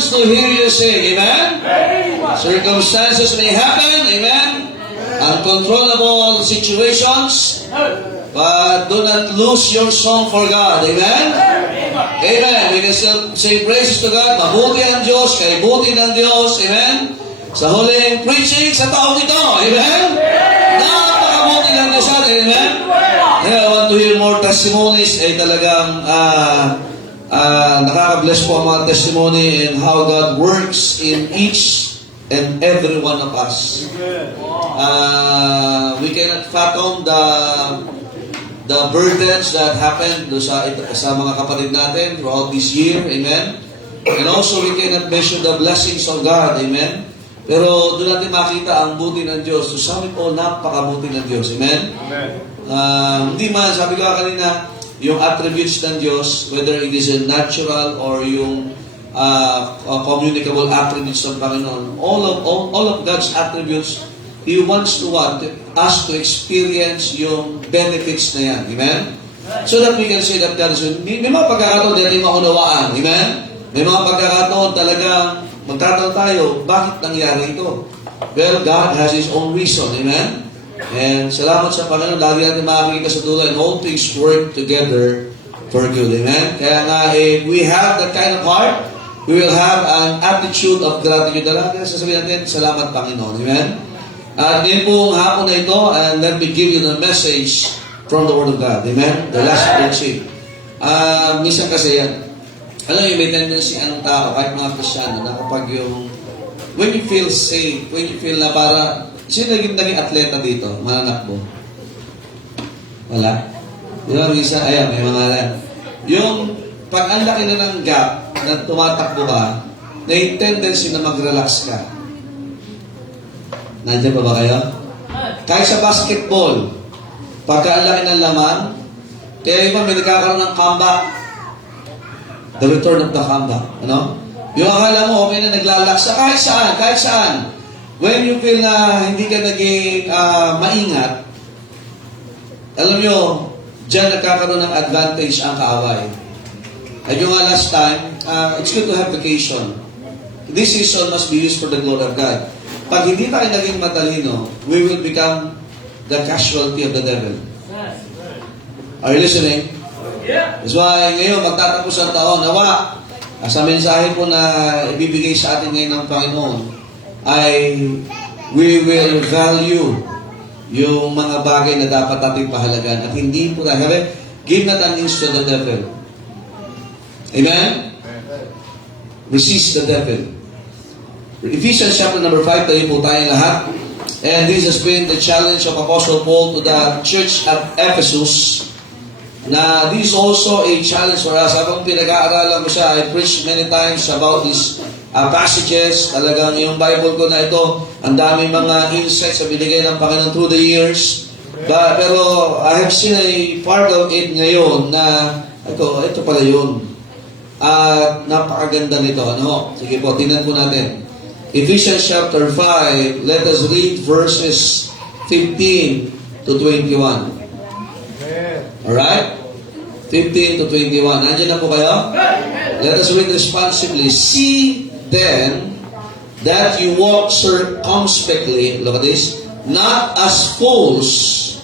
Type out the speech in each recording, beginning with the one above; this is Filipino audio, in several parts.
wants to hear you say, amen? Circumstances may happen, amen? Uncontrollable situations, but do not lose your song for God, amen? Amen. We can still say praises to God. Mabuti ang Diyos, kay buti ng Diyos, amen? Sa huling preaching sa taong ito, amen? Napakabuti ng Diyos natin, amen? And I want to hear more testimonies. Talagang nakaka-bless po ang mga testimony and how God works in each and every one of us. We cannot fathom the burdens that happened sa mga kapatid natin throughout this year, amen? And also we cannot measure the blessings of God, amen? Pero doon natin makita ang buti ng Diyos. So sabi po, napakabuti ng Diyos, amen? Hindi man, sabi ko kanina, yung attributes ng Diyos, whether it is a natural or yung communicable attributes ng Panginoon, all of God's attributes, He wants to want us to experience yung benefits na yan. Amen? So that we can say that God is good. May mga pagkakataon din yung maunawaan. Amen? May mga pagkakataon talagang magkataon tayo, bakit nangyari ito? Well, God has His own reason. Amen? And salamat sa Panginoon, lagi natin makakita sa dulo, and all things work together for good. Amen? Kaya nga, if we have that kind of heart, we will have an attitude of gratitude. Talaga sasabihin natin, salamat Panginoon. Amen? At ngayon pong hapon na ito, and let me give you the message from the Word of God. Amen? The last preaching. Minsan kasi yan, alam niyo, may tendency ang tao, kahit mga Kristyano, na kapag yung, when you feel safe, when you feel na para, sino naging atleta dito? Mananakbo? Wala? Yung isa, ayan, may mga alam. Yung, pag ang laki na ng gap, na tumatakbo ka, na yung tendency na mag-relax ka. Nandiyan pa ba kayo? Kahit sa basketball, pagka ang laki ng laman, kaya iba may nagkakaroon ng comeback, the return of the comeback. Ano? Yung akala mo, okay na naglalaks sa kahit saan. When you feel na hindi ka naging maingat, alam nyo, dyan nagkakaroon ng advantage ang kaaway. At yung last time, it's good to have vacation. This season must be used for the glory of God. Pag hindi tayo naging matalino, we will become the casualty of the devil. Are you listening? That's why ngayon, magtatapos ang taon, nawa, sa mensahe po na ibibigay sa atin ngayon ng Panginoon, ay we will value yung mga bagay na dapat natin pahalagan at hindi po tayo, give not an inch to the devil. Amen? Resist the devil. Ephesians chapter number 5, tayo po tayo lahat. And this has been the challenge of Apostle Paul to the church at Ephesus. Na this is also a challenge for us. Habang pinag-aaralan ko siya, I preached many times about these passages. Talagang yung Bible ko na ito, ang daming mga insights na binigay ng Panginoon through the years. Pero I have seen a part of it ngayon na ito pala yun. At napakaganda nito. Ano? Sige po, tingnan po natin. Ephesians chapter 5, let us read verses 15 to 21. Alright? 15 to 21. Nandiyan na po kayo? Let us read responsibly. See then that you walk circumspectly, look at this, not as fools,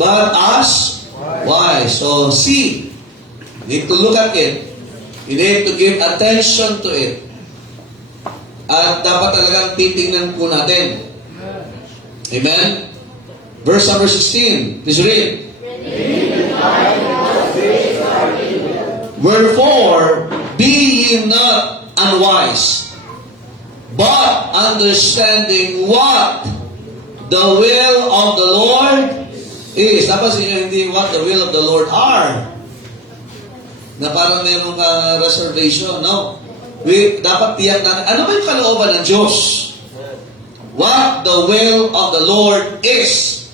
but as wise. So see, you need to look at it. You need to give attention to it. At dapat talagang titingnan po natin. Amen? Verse number 16. Please read. Wherefore, be ye not unwise, but understanding what the will of the Lord is. Dapat sa inyo hindi what the will of the Lord are. Na parang meron kang reservation, no? Dapat tiyak natin, ano ba yung kalooban ng Diyos? What the will of the Lord is.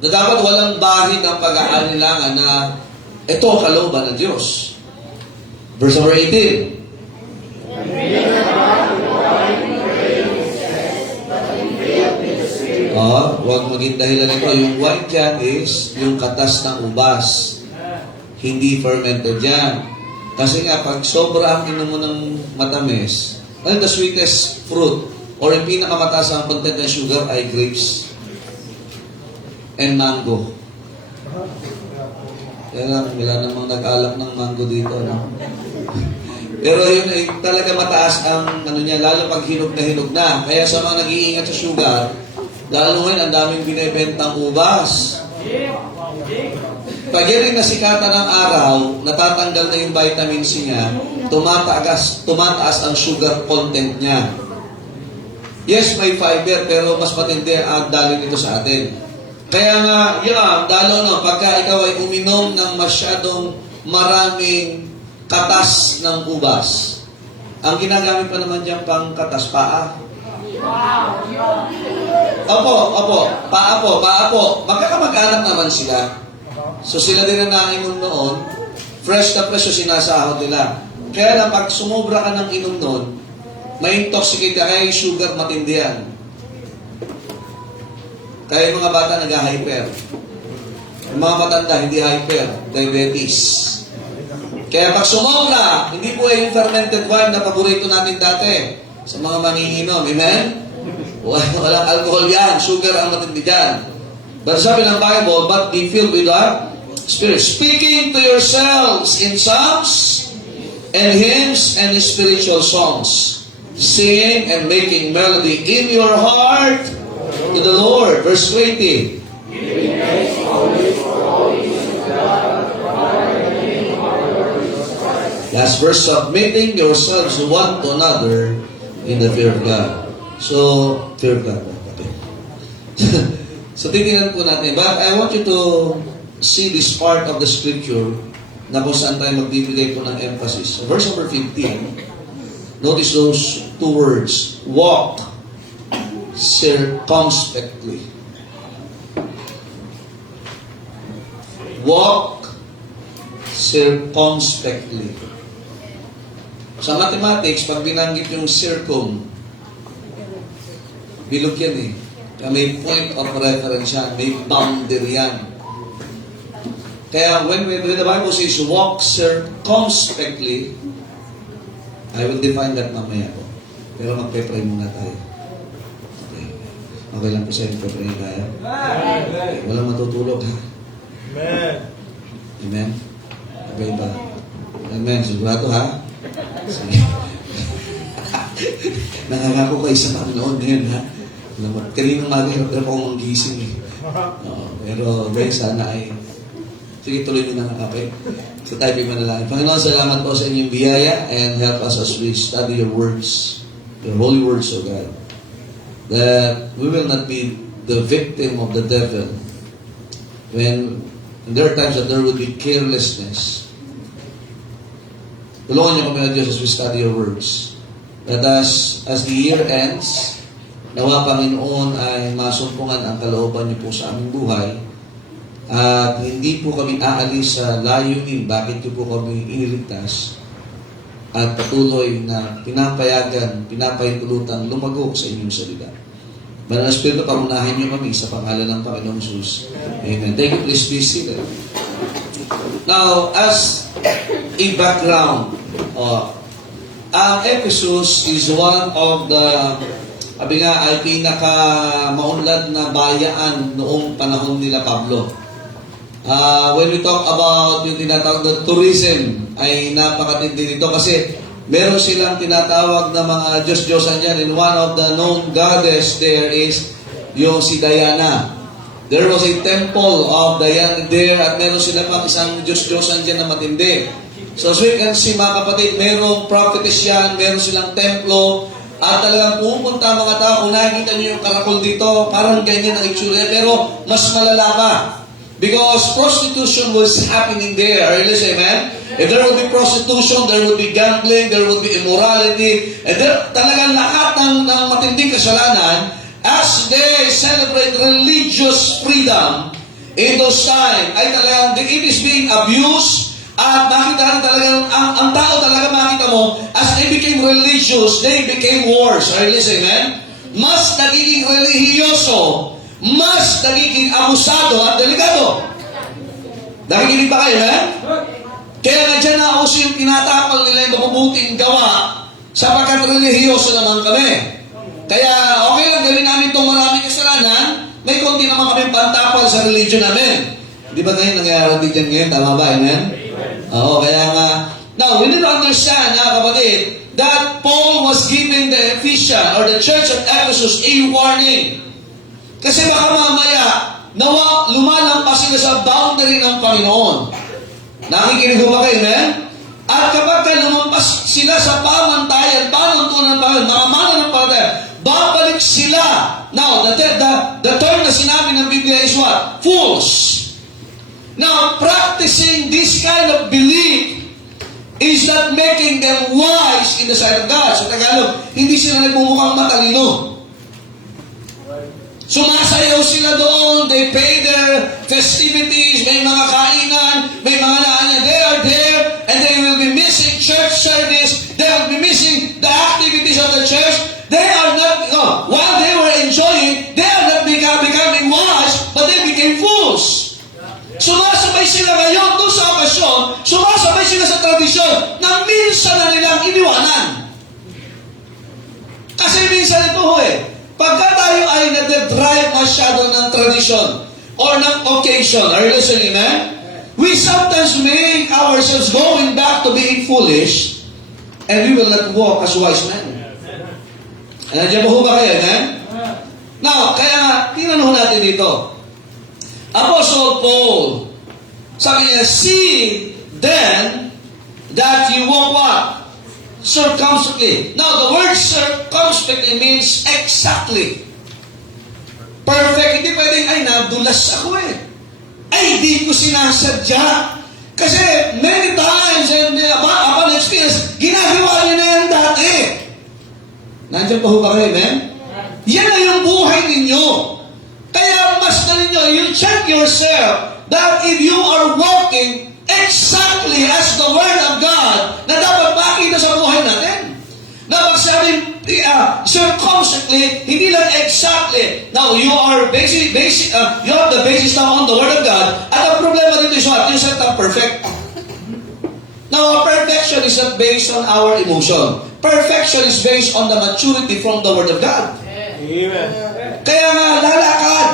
Na dapat walang bahid ang pag-aalilangan na ito ang kalooban ng Diyos. Verse number 18. Huwag maging dahilan ito. Yung white dyan is yung katas ng ubas. Hindi fermented yan. Kasi nga, pag sobra ang inom mo ng matamis, Ano the sweetest fruit? Or yung pinakamataas ang content ng sugar ay grapes and mango. Kaya lang, wala namang nag-alak ng mango dito, no? Pero yun ay talaga mataas ang ano niya, lalo pag hinog na. Kaya sa mga nag-iingat sa sugar, lalo ngayon, ang daming binibentang ubas. Pag yan rin nasikatan ng araw, natatanggal na yung vitamin C niya, tumataas ang sugar content niya. Yes, may fiber, pero mas matindi ang dali nito sa atin. Kaya nga, lalo no, pagka ikaw ay uminom ng masyadong maraming katas ng ubas, ang ginagamit pa naman dyan pang katas, paa. Paa po. Magkakamag-anak naman sila. So sila din ang nainom noon, fresh na fresh yung sinasahod nila. Kaya na pag sumubra ka ng inom noon, may intoxicate ka, kaya yung sugar matindi yan. Kaya yung mga bata nag-hyper. Yung mga matanda, hindi hyper, diabetes. Kaya pag sumobra, hindi po yung fermented wine na paborito natin dati sa mga manginginom. Amen? Walang alcohol yan. Sugar ang matindi dyan. But sabi ng Bible, but be filled with the Spirit. Speaking to yourselves in psalms and hymns and spiritual songs. Singing and making melody in your heart to the Lord. Verse 20. Last verse, submitting yourselves one to another in the fear of God. So, fear of God. Okay. So, titingnan po natin. But I want you to see this part of the scripture na kung saan tayo magbibigay po ng emphasis. So, verse number 15, notice those two words. Walk circumspectly. Walk circumspectly. Sa mathematics, pag binanggit yung circum, bilog yan eh. May point of reference yan. May boundary yan. Kaya when the Bible says walk circumspectly, I will define that mamaya po. Pero magpe-pray muna tayo. Okay. Okay lang po sa'yo, magpe-pray tayo. Walang matutulog ha. Amen. Amen? Okay ba? Amen. Sigurado ha? Sige. Nangangako kayo sa Panginoon ngayon ha. Kaninang mag-hirap akong manggising eh. Pero guys, sana ay sige, tuloy nyo na okay? So tayo manalangin. Panginoon, salamat po sa inyong biyaya and help us as we study your words, your holy words, O God. That we will not be the victim of the devil when there are times that there will be carelessness. Tulungan niyo kami na Diyos as we study your words. That as the year ends, nawa Panginoon ay masumpungan ang kalooban niyo po sa aming buhay. At hindi po kami aalis sa layunin bakit po kami iniligtas at patuloy na pinapahintulutan lumago sa inyong salita. Banal na Espiritu, pamunahin niyo kami sa pangalan ng Panginoong Jesus. Amen. Thank you. Please be seated. Now, as a background, ang Ephesus is one of the sabi nga ay pinaka-maunlad na bayaan noong panahon nila Pablo. When we talk about yung tinatawag na tourism, ay napakatindi nito kasi meron silang tinatawag na mga Diyos-Diyosan dyan. And one of the known goddess there is yung si Diana. There was a temple of Diana there at meron silang isang Diyos-Diyosan dyan na matindi. So as we can see mga kapatid, merong prophetess yan, meron silang templo, at talagang pupunta mga tao, kung nakikita nyo yung karakol dito, parang ganyan ang itsura, pero mas malala pa. Because prostitution was happening there. Are you listening, man? If there would be prostitution, there would be gambling, there would be immorality, and there, talagang lahat ng matinding kasalanan, as they celebrate religious freedom in those times, ay talagang it is being abused. At makita talagang, ang tao talaga makita mo, as they became religious, they became wars. Are you listening, man? Mas nagiging relihiyoso, mas nagiging abusado at delikado. Nakikinig ba kayo, man? Kaya nga dyan na uso yung tinatapal nila yung mabubuting gawa, Sapagkat relihiyoso naman kami. Kaya okay lang gawin namin itong maraming kasalanan, may konti naman kami pantapal sa religion namin. Di ba ngayon nangyayari din ngayon? Tama ba? Amen? Oo, kaya nga. Now, we need to understand, kapatid, that Paul was giving the Ephesian or the church of Ephesus a warning. Kasi baka mamaya, lumalampas sila sa boundary ng Panginoon. Nakikinig ko ba kayo, amen? At kapag lumampas sila sa pamantayan, panuntunan ng Panginoon, makamana ng pamantayan, babalik sila. Now, the term na sinabi ng Biblia is what? Fools. Now, practicing this kind of belief is not making them wise in the sight of God. Sa Tagalog, hindi sila nagmumukhang matalino. Sumasayaw sila doon, they pay their festivities, may mga kainan, may mga naanya, they are there, and they will be missing church service, they will be missing the activities of the church. They are not, while they were enjoying, they are not becoming wise, but they became fools. Sumasabay sila ngayon doon sa okasyon, sumasabay sila sa tradisyon na minsan na nilang iniwanan. Kasi minsan ito pagka tayo ay nade-drive masyado ng tradisyon or ng occasion, are you listening, man? We sometimes make ourselves going back to being foolish and we will not walk as wise men. Nandiyan ba kayo, man? Now, kaya tinanong natin dito. Apostle Paul, sabi niya, see then that you walk what? Circumspectly. Now, the word circumspectly means exactly. Perfect. Hindi pwedeng, ay, nadulas ako Ay, di ko sinasadya. Kasi many times, and upon experience, ginagawa niyo na yan dati. Nandiyan pa ba kayo, man? Yan na yung buhay ninyo. Kaya mas na ninyo, you check yourself that if you are walking exactly as the Word of God na dapat makita sa buhay natin. Na magsabing circumspectly, hindi lang exactly. Now, you are you have the basis now on the Word of God. At ang problema dito is what? Yung not perfect. Now, perfection is not based on our emotion. Perfection is based on the maturity from the Word of God. Amen. Kaya nga, lalakad.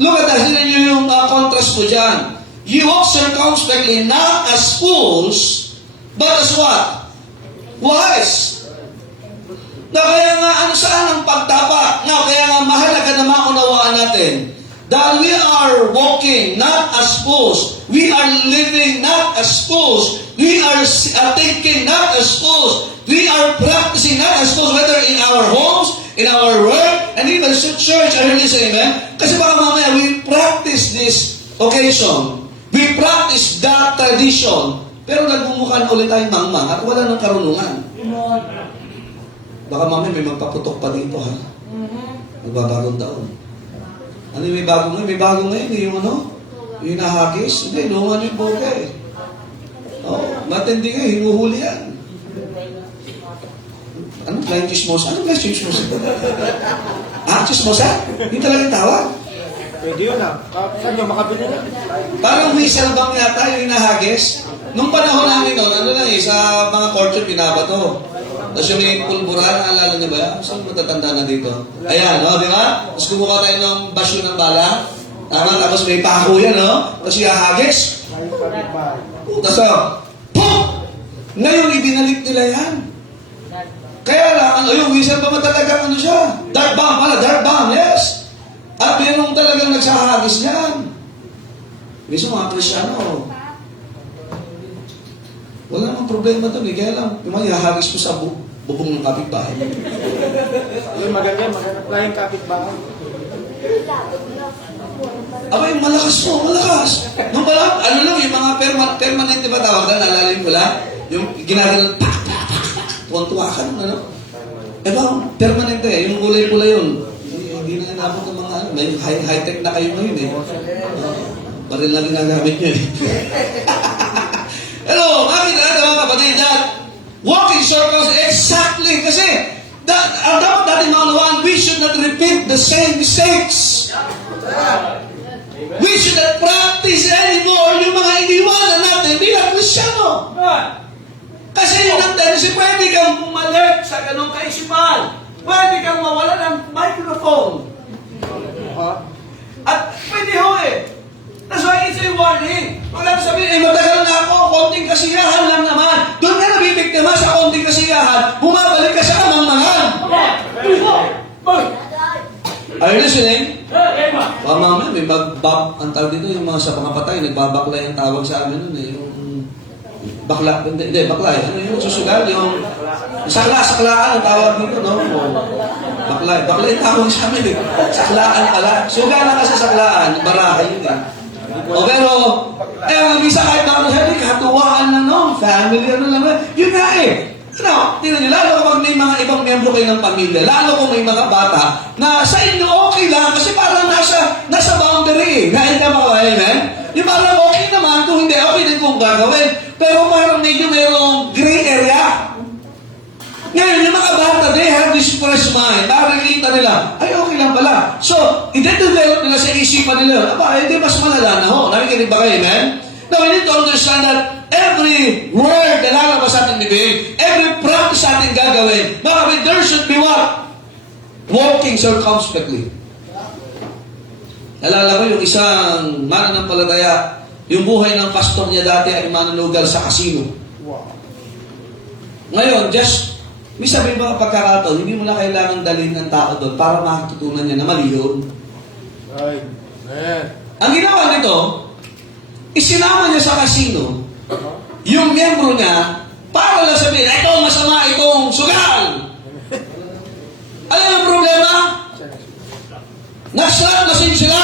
Look at that. Sila nyo yung contrast ko dyan. You walk circumspectly, not as fools, but as what? Wise. Na kaya nga, saan ang pagtapa? Nga, kaya nga, mahalaga na maunawaan natin that we are walking not as fools. We are living not as fools. We are thinking not as fools. We are practicing not as fools, whether in our homes, in our work, and even sa church. Are you listening, amen? Kasi baka mamaya, we practice this occasion. We practice that tradition. Pero nagbumukan ulit tayong mangmang at wala ng karunungan. Baka mamaya may magpaputok pa dito, ha? Magbabagong taon. Ano yung may bagong ngayon? May bagong ngayon, yung yung nahagis. Hindi, lungan yung boga matindi nga, hinuhuli yan. Anong flying chismosa? Anong flying chismosa? Chismosa? Yung talagang tawag? Pwede yun Saan yung makabili na? Parang whistle bang yata yung nahagis? Nung panahon namin sa mga courtyard, pinabato. Tapos yung may pulburan, naalala niyo ba? Saan matatanda na dito? Ayan, di ba? Tapos kumuha tayo ng basyo ng bala. Tapos may pako yan, Tapos yung hagis. Tapos, pum! Ngayon, ibinalik nila yan. Kaya lang, yung whistle pa matalagang siya? Dart bomb, yes. At mayroong talagang nagsahagis niyan. Minsan mga Krisyano, wala namang problema doon Kaya lang, yung mga ihahagis mo sa bubong ng kapitbahay. Yung maganda lang yung kapitbahay. Abay, malakas. Nung pala, yung mga permanent, diba tawag na, nalalim ko lang, yung ginagalan, tuwang-tuwa ka nun, baka permanent yung kulay-pula yun. Hindi na inabot ng mga may high-tech na kayo ngayon Baril na ginagamit nyo Hello, makita natin mga kapatid that walking circles exactly kasi dapat natin maunawaan, we should not repeat the same mistakes. We should not practice anymore yung mga iniwanan natin bilang Kristyano. Kasi yun ang tendency, pwede kang bumalik sa ganong kaisipan. Pwede kang mawala ng microphone. At pwede ho eh. That's why it's a warning. Huwag lang sabihin, matagal na ako, konting kasiyahan lang naman. Doon ka nabibiktima sa konting kasiyahan, bumabalik ka sa kamangmangan. Are you listening? Mamaya, may ang tawag dito, yung mga sa mga patay, nagbabakla yung tawag sa amin nun eh. Yung bakla, hindi, bakla eh. Ano yung susugal, yung saklaan ang tawag dito, no? Bakla yung tawag sa amin eh. Saklaan pala. Sugal na kasi saklaan, barahay yun eh. O pero, mabisa kahit na ano, hindi, katuwaan lang, no? Family, ano lang, yun nga eh. Tingnan nyo, lalo kapag may mga ibang membro kayo ng pamilya, lalo kung may mga bata, na sa inyo okay lang, kasi parang nasa boundary eh. Nainda mo ba, amen? Yung parang okay naman, kung hindi, okay din kung gagawin. Pero parang medyo mayroong gray area. Ngayon, yung mga bata, they have this fresh mind. Parang kita nila, ay okay lang pala. So, i-develop nila sa isipan nila, hindi mas malala na ho. Nakikinig ba kayo, amen? Now, we need to understand that every word na lalabas sa ating bibig, every practice sa ating gagawin, mga there should be what? Walking circumspectly. Nalala ko yung isang mananampalataya, yung buhay ng pastor niya dati ay manunugal sa casino. Ngayon, may sabihin mga pagkakataon, hindi mo na kailangan dalhin ng tao doon para makatutunan niya na mali yun. Right. Ang ginawa nito, isinama niya sa casino, yung miyembro niya, para lang sabihin, ito masama, itong sugal. Alam ang problema? Nag-slot na sila.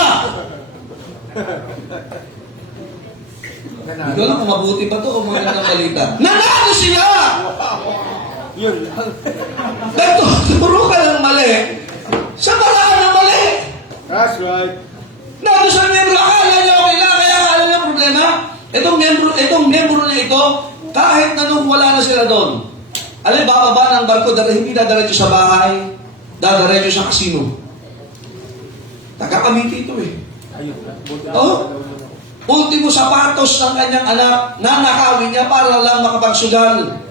Hindi ko alam kung mabuti pa to o magandang balita. Nanalo sila! Yun lang. Nagtuturo ka ng mali sa paraan ng mali. That's right. Nalo sa miyembro, akala niya okay lang, kaya alam niya problema. Itong miyembro na ito, kahit na nung wala na sila doon, bababa ng barko, hindi dadaretso sa bahay, dadaretso sa casino. Nagkakamiti ito eh. Ayun lang. Ultimo sapatos ng kanyang anak, nanakawin niya para lang makapagsugal.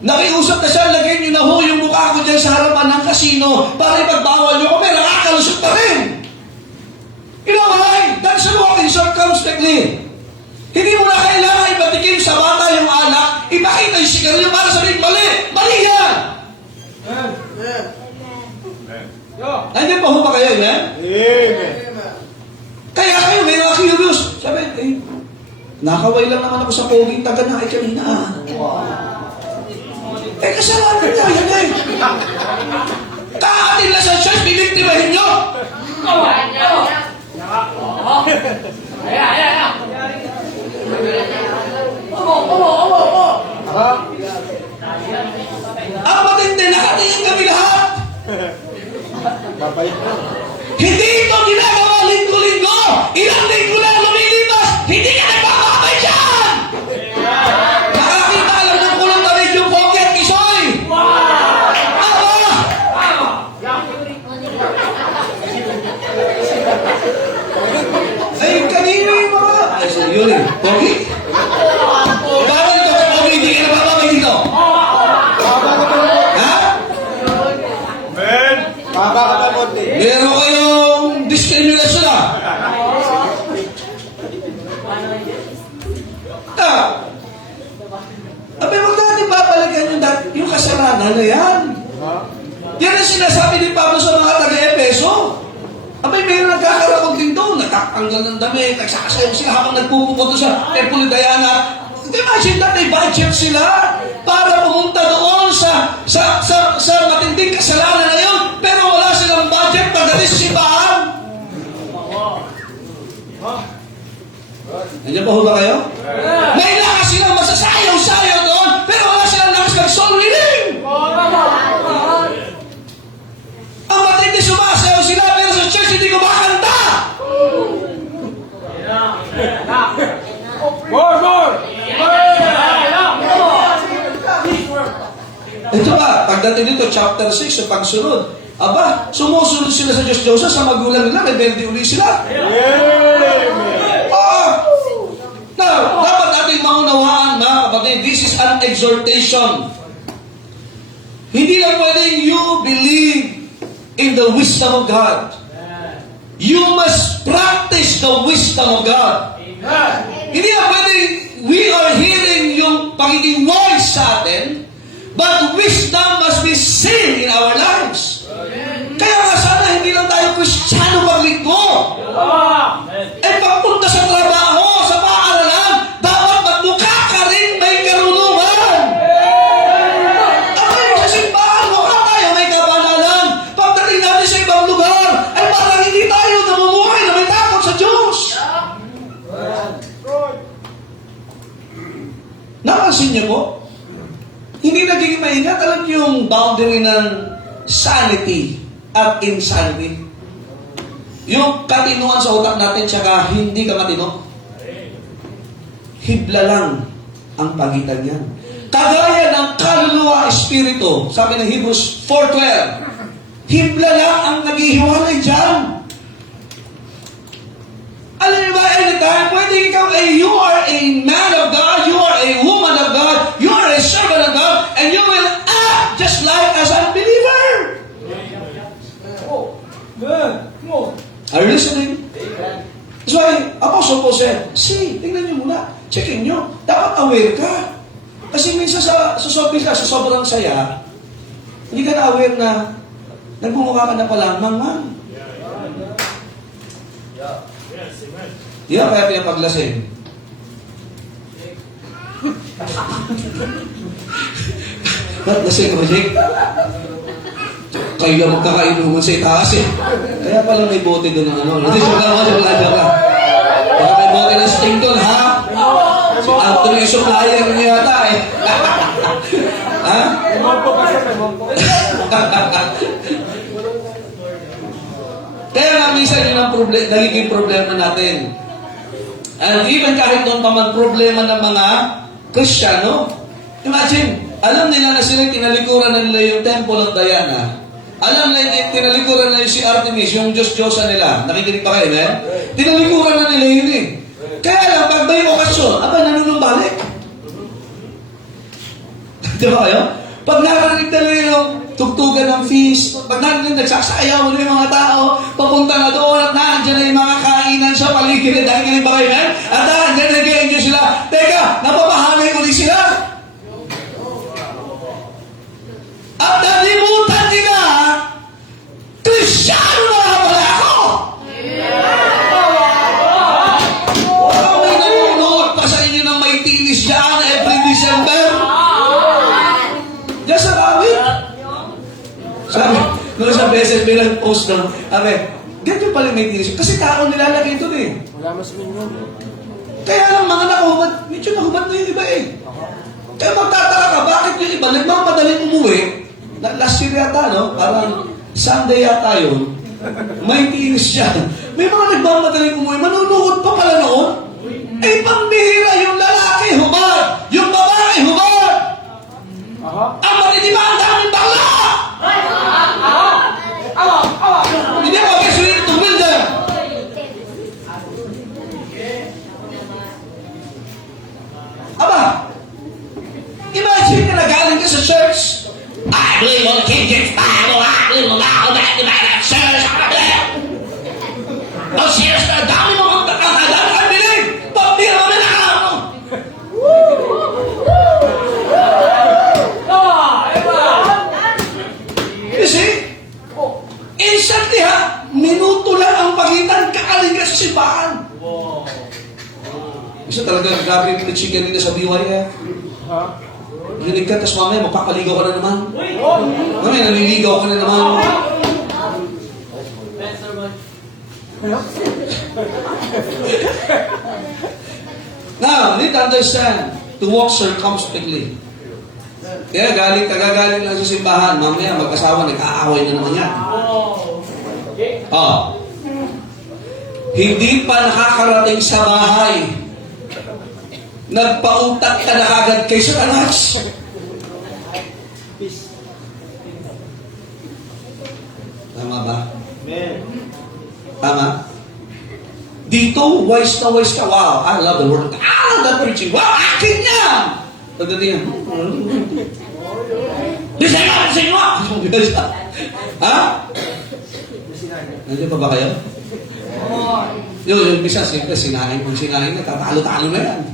Nakiusap na siya, lagay niyo na ho yung mukha ko dyan sa harapan ng casino para ipagbawal niyo ako, pero nakakalusot pa rin. You know why? That's a walking circumspectly. Hindi mo na kailangan ipatikim sa bata yung anak, ipakita yung sigarilyo para sabihin, mali! Mali yan! Nandiyan pa ho ba kayo, amen? Amen. Kaya kayo, may mga curious. Sabi, nakaway lang naman ako sa poging taga na kanina. Kasalanan niya, yan eh. Kaatin na sa church, biliktimahin nyo. Ang matindi, nakatingin kami lahat. Babalik na. Hindi ito ginagawa linggo-linggo. Ilang linggo na lumilipas, hindi ka nagpapakabay dyan. Nakakita lang ng kulong tawid yung pogi at kisoy. Ay, kanino yung mga... Ay, so yun eh. Pogi? Bawal ito kay pogi, hindi ka nagpapakabay dito. Ha? Amen. Baba ka pa konti. Meron kayong discrimination ah. Huwag natin babalikan yung kasalanan na yan. Yan ang sinasabi ni Pablo sa mga taga-Epeso. Mayroon nagkakaroon din doon, nagkakanggal ng damit, nagsasayaw sila habang nagpupunta sa Temple ni Diana. Imagine that may budget sila para pumunta doon sa matinding kasalanan na yun, pero wala silang budget pagdating sa simbahan. Nandiyan pa ho ba kayo? May lakas silang masasayaw-sayaw doon, pero wala silang lakas mag-soul winning. Ang matindi sumasayaw sila, pero sa church hindi kumakanta. More! Ito ba, pagdating dito, chapter 6, sa pagsunod, sumusunod sila sa Diyos sa magulang nila, rebelde uli sila. Amen. Now, dapat natin maunawaan, mga kapatid, this is an exhortation. Hindi lang pwedeng you believe in the wisdom of God. You must practice the wisdom of God. Hindi lang pwedeng we are hearing yung pagiging wise sa atin, but wisdom must be seen in our lives. Kaya nga sana hindi lang tayo Kristiyano maglingkod. Eh pagpunta sa trabaho, sa paaralan, dapat magmukha ka rin may karunungan. Sa simbahan, mukha tayo may kabanalan. Pagdating natin sa ibang lugar, ay parang hindi tayo namumuhay na may takot sa Diyos. Napansin niyo po? Hindi naging maingat. Alam niyo yung boundary ng sanity at insanity. Yung katinuan sa utak natin tsaka hindi ka matino. Hibla lang ang pagitan niyan. Kagaya ng kaluluwa espiritu, sabi ng Hebrews 4:12, hibla lang ang naghihiwalay dyan. Alam niyo ba, anytime, pwede ikaw you are a man of God, you are a woman of God, you are a servant of God, and you will act just like as a believer. Are you listening? That's why, Apostle Paul said, tingnan niyo muna, checkin niyo, dapat aware ka. Kasi minsan sa sobrang saya, hindi ka na aware na nagmumukha ka na pala mang. Yeah, kaya pinapaglasing. Ba't lasing mo, Jake? Kayo lang magkakainuman sa itaas eh. Kaya pala may bote doon ng ano. Hindi, joke lang. Baka may bote ng sting doon, ha? Si Anthony yung supplier niya yata eh. Ha? Kaya nga minsan yun ang nagiging problema natin. And even kahit doon pa man problema ng mga Kristiyano, imagine, alam nila na sila tinalikuran na nila yung Temple of Diana. Alam na tinalikuran na yung si Artemis, yung Diyos-Diyosa nila. Nakikinig pa kayo, eh? Tinalikuran na nila yun eh. Kaya lang, pag may okasyon, nanunumbalik. Di ba kayo? Pag narinig na nila yung tugtugan ng feast, pag narinig nagsasayaw na yung mga tao, papunta na doon at nandiyan na yung mga kainan sa paligid. Nakikinig pa kayo, eh? At nandiyan nag-enjoy sila. Teka, napapahanay ulit sila. At nalimutan nila, Kristiyano na pala ako! May nanonood pa sa inyo ng may tinis dyan every December. Diyan sa kawit. Sabi, nung isang beses bilang post doon, ganyan pala may tinis. Kasi tao nilalagay doon eh. Wala mas minyon. Kaya lang mga nakahubad, medyo nahubad na yung iba eh. Kaya magtataka ka, bakit yung iba nagmamadaling umuwi? Last year yata, no? Parang Sunday yata yun. May tinis siya. May mga nagmamadaling umuwi. Manunuot pa pala noon. Eh, pambihira yung lalaki, hubad. Yung babae, hubad. Ang matitiba ang daming bakla. Hindi mo kasi rin itong builder. Aba, imagine ka na galing ka sa church. I believe on the King James Bible. I believe on that church. Oh, serious na, dami mo kang I believe. Pambira mo na ako. You see? Instantly ha, minuto lang ang pagitan, kakaling ka sa simbahan. Gusto talaga, grabe yung chicken nila sa BYF. Rinig ka, tapos mamaya magpapaligaw ka na naman. Mamaya naliligaw ka na naman. Now, you need to understand to walk circumspectly. Kaya kagagaling lang sa simbahan, mamaya mag-asawa, nag-aaway na naman yan. Hindi pa nakakarating sa bahay, nagpautak ka na agad kay Satanas. Tama ba? Tama? Dito, wise na wise ka. Wow, I love the word. I love that preaching. Wow, akin yan! Pagdating yan. Bisan mo! Ha? Nandiyan pa ba kayo? Yung bisa, siyempre, sinain na, tatalo-talo na yan.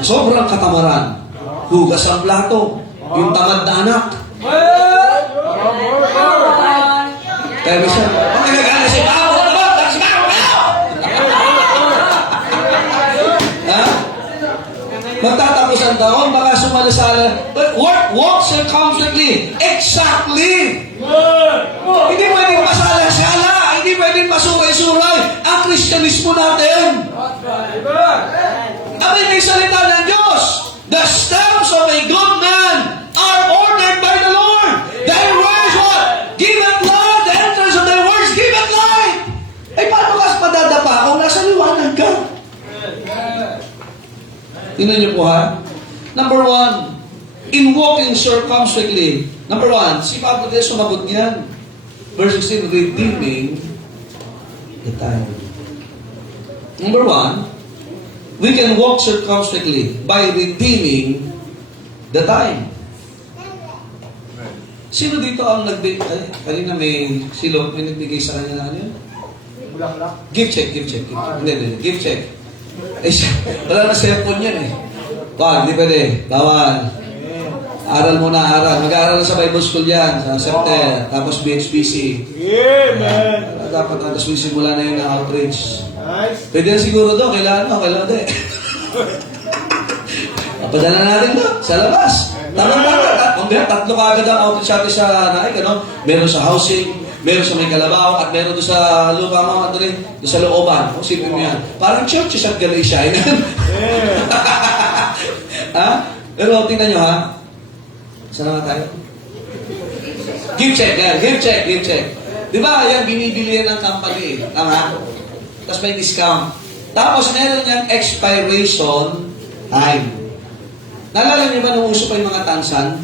Sobrang katamaran. Hugas ang plato. Yung tamad na anak. Kaya bisa, magkagana si Pao, tamad, si Pao, ha? Magtatapos ang taon, baka sumalasala. But walk circumspectly. Exactly. Hindi pwedeng masala-sala. Hindi pwedeng masuray-suray ang Kristyanismo natin. Ang may salita ng Diyos. The steps of a good man are ordered by the Lord. Thy words what? Giveth light. The entrance of thy words giveth light. Eh, paano ka madadapa kung nasa liwanag ka? Tingnan niyo po ha. Number 1, in walking circumspectly. Number 1, si Pablo din sumagot niyan. Verse 16, redeeming the time. Number 1, we can walk circumspectly by redeeming the time. Sino dito ang nagbigay? Kanina may nagbigay sa kanya na ano yun? Bulaklak. Give check. Hindi. Give check. Eh, wala na cellphone yan eh. Wag, hindi pwede. Bawal. Aral muna, aral. Mag-aaral sa Bible School yan, sa September, tapos BHPC. Amen. Dapat tapos simula na yun ang outreach. Nice. Pwede na siguro doon, kailangan din. Papadala natin doon, sa labas. Tama. Tatlo ka agad ang outreach natin sa naik, ano? Meron sa housing, meron sa may Kalabaw, at meron doon sa lupa mga doon sa looban. Kung sino mo yan. Parang churches at Galatia. Ha? Pero tingnan nyo ha. Saan naman tayo? Give check. Di ba, yan, binibili yan ng company. Tama? Tapos may discount. Tapos meron yung expiration time. Naalala niyo ba nung uso pa yung mga tansan?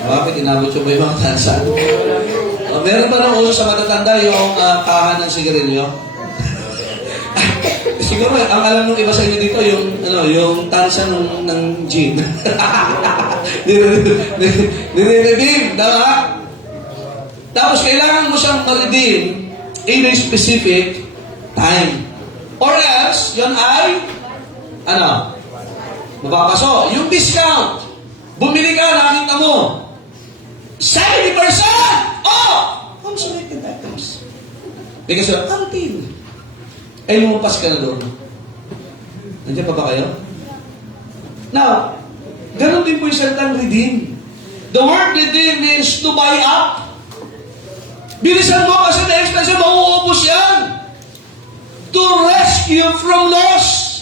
Bakit inabot yung ba yung mga tansan? Meron ba nung uso sa matatanda yung kahan ng sigarilyo? Siguro, ang alam ng iba sa inyo dito, yung tansan ng gin. Nire-redeem, tama? Tapos kailangan mo siyang ma-redeem in a specific time. Or else, yun ay, mapapaso. Yung discount, bumili ka, nakita mo, 70% off! Ang selected items. Because you're until. Ay, lumampas ka na doon. Nandiyan pa ba kayo? Now, ganun din po yung salitang redeem. The word redeem means to buy up. Bilisan mo kasi na-expression, mauubos yan. To rescue from loss.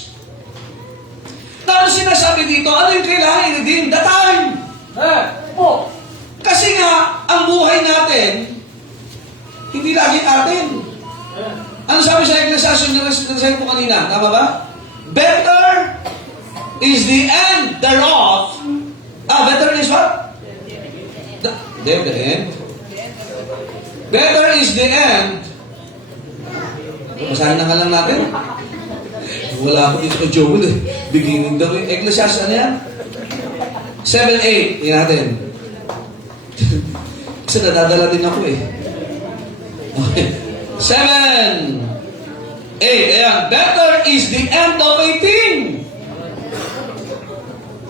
Tapos sinasabi dito, ano yung kailangan i-redeem? The time. Kasi nga, ang buhay natin, hindi lagi atin. Ano sabi sa Ecclesiastes yung nasa po kanina? Tama ba? Better is the end thereof. Better is what? The end. Better is the end. Basahin na nga lang natin. Wala ako dito kay Joel eh. Beginning daw yung Ecclesiastes, ano yan? 7:8. Tingnan natin. Kasi nadadala din ako eh. Okay. 7:8. Ayan. Better is the end of a thing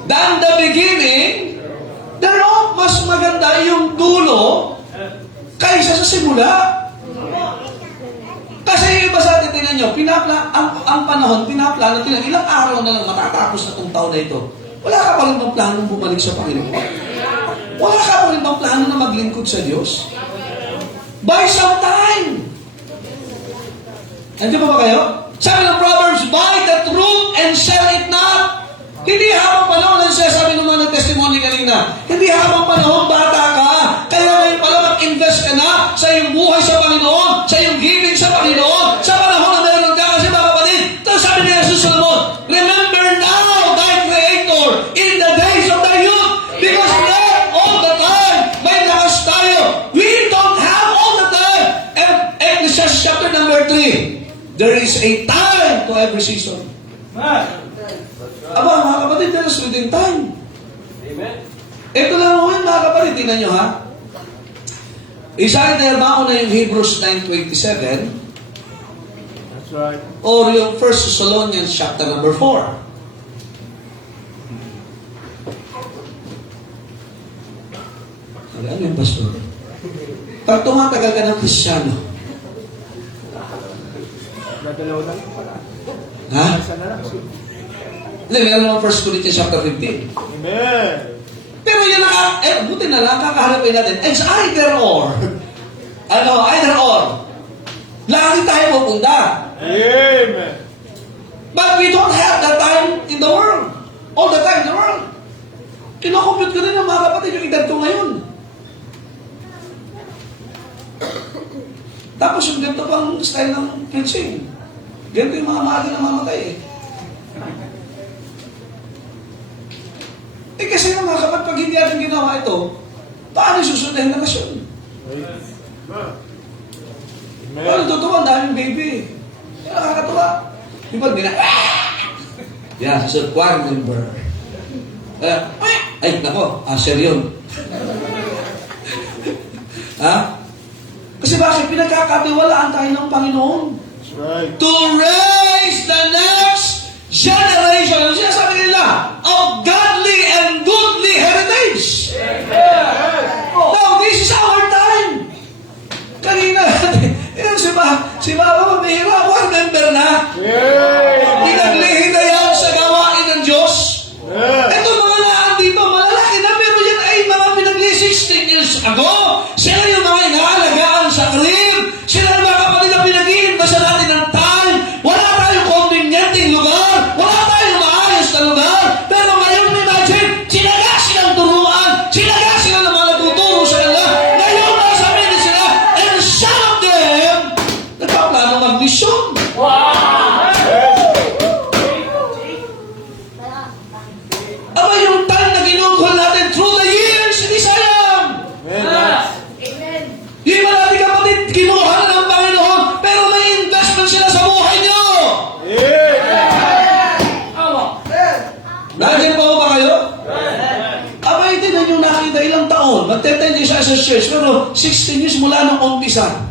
than the beginning. Thereof, mas maganda yung dulo kaysa sa simula. Kasi yung iba sa atin, tingnan nyo, ang panahon, pinaplano, ilang araw na lang matatapos na itong taon na ito. Wala ka pa rin bang planong bumalik sa Panginoon? Wala ka pa rin bang plano na maglingkod sa Diyos? Buy some time. Nandiyan ba kayo? Sabi ng Proverbs, buy the truth and sell it not. Hindi habang panahon, ang sabi ng mga testimony kanina, hindi habang panahon, bata ka. Kaya ngayon pala mag-invest ka na sa iyong buhay sa Panginoon, sa iyong giving sa Panginoon, sa panahon na meron ka kasi mga kapatid. Tapos sabi ni Jesus Solomon, remember now thy Creator in the days of thy youth, because not all the time may lakas tayo. We don't have all the time. And Ecclesiastes chapter number 3, there is a time to every season. Aba, mga kapatid, there's within time. Amen. Ito lang ngayon, mga kapatid, tingnan nyo ha. Isa rin ba na yung Hebrews 9:27 That's right. or yung 1 Thessalonians chapter number 4. Ano yung pastor? Pag tumatagal ka ng Kristyano, Dadalaw na lang pala. ha? Isa na lang. Hindi, meron naman 1 Corinthians chapter 15. Amen. Pero yun buti na lang, kakaharapin natin. It's either or. Either or. Lagi tayo pupunta. Amen. But we don't have that time in the world. All the time in the world. Kinocompute ko rin ng mga kapatid yung edad ko ngayon. Tapos yung ganito pang style ng preaching. Ganito yung mga maaga na mamatay eh. Eh kasi mga kapatid, pag hindi natin ginawa ito, paano susundahin na nasyon? Ano totoo, ang daming baby. Nakakatuwa. Yung pag yeah, so choir member. Ay, nako, Asher yun. Ha? Kasi bakit pinagkakatiwalaan tayo ng Panginoon? That's right. To raise the next generation. Ano sinasabi nila? Of godly and goodly heritage. Now, this is our time. Kanina, si Baba Mabihira, war member na. Pinaglihi na yan sa gawain ng Diyos. Ito mga laan dito, malalaki na, pero yan ay mga pinagli 16 years ago. Sila yung mga inaalagaan sa career. Sila yung mga kapatid na pinag-iinbasan natin ng time. Wala tayong convenienteng lugar. Wala tayong maayos na lugar. Pero ngayon, imagine, sinaga silang turuan. Sinaga silang na mga nagtuturo sa kanila. Ngayon, nasa amin sila. And some of them, nagpaplano mag-mission. Aba, yung time na ginugol natin through the years, hindi sayang. Amen. Yung iba natin kapatid, kinuha na ng Panginoon, pero may investment sila sa buhay nyo. Nandiyan pa ba kayo? Aba, hindi na yung nakita ilang taon. Magte-10 years as a church, pero 16 years mula nung umpisa.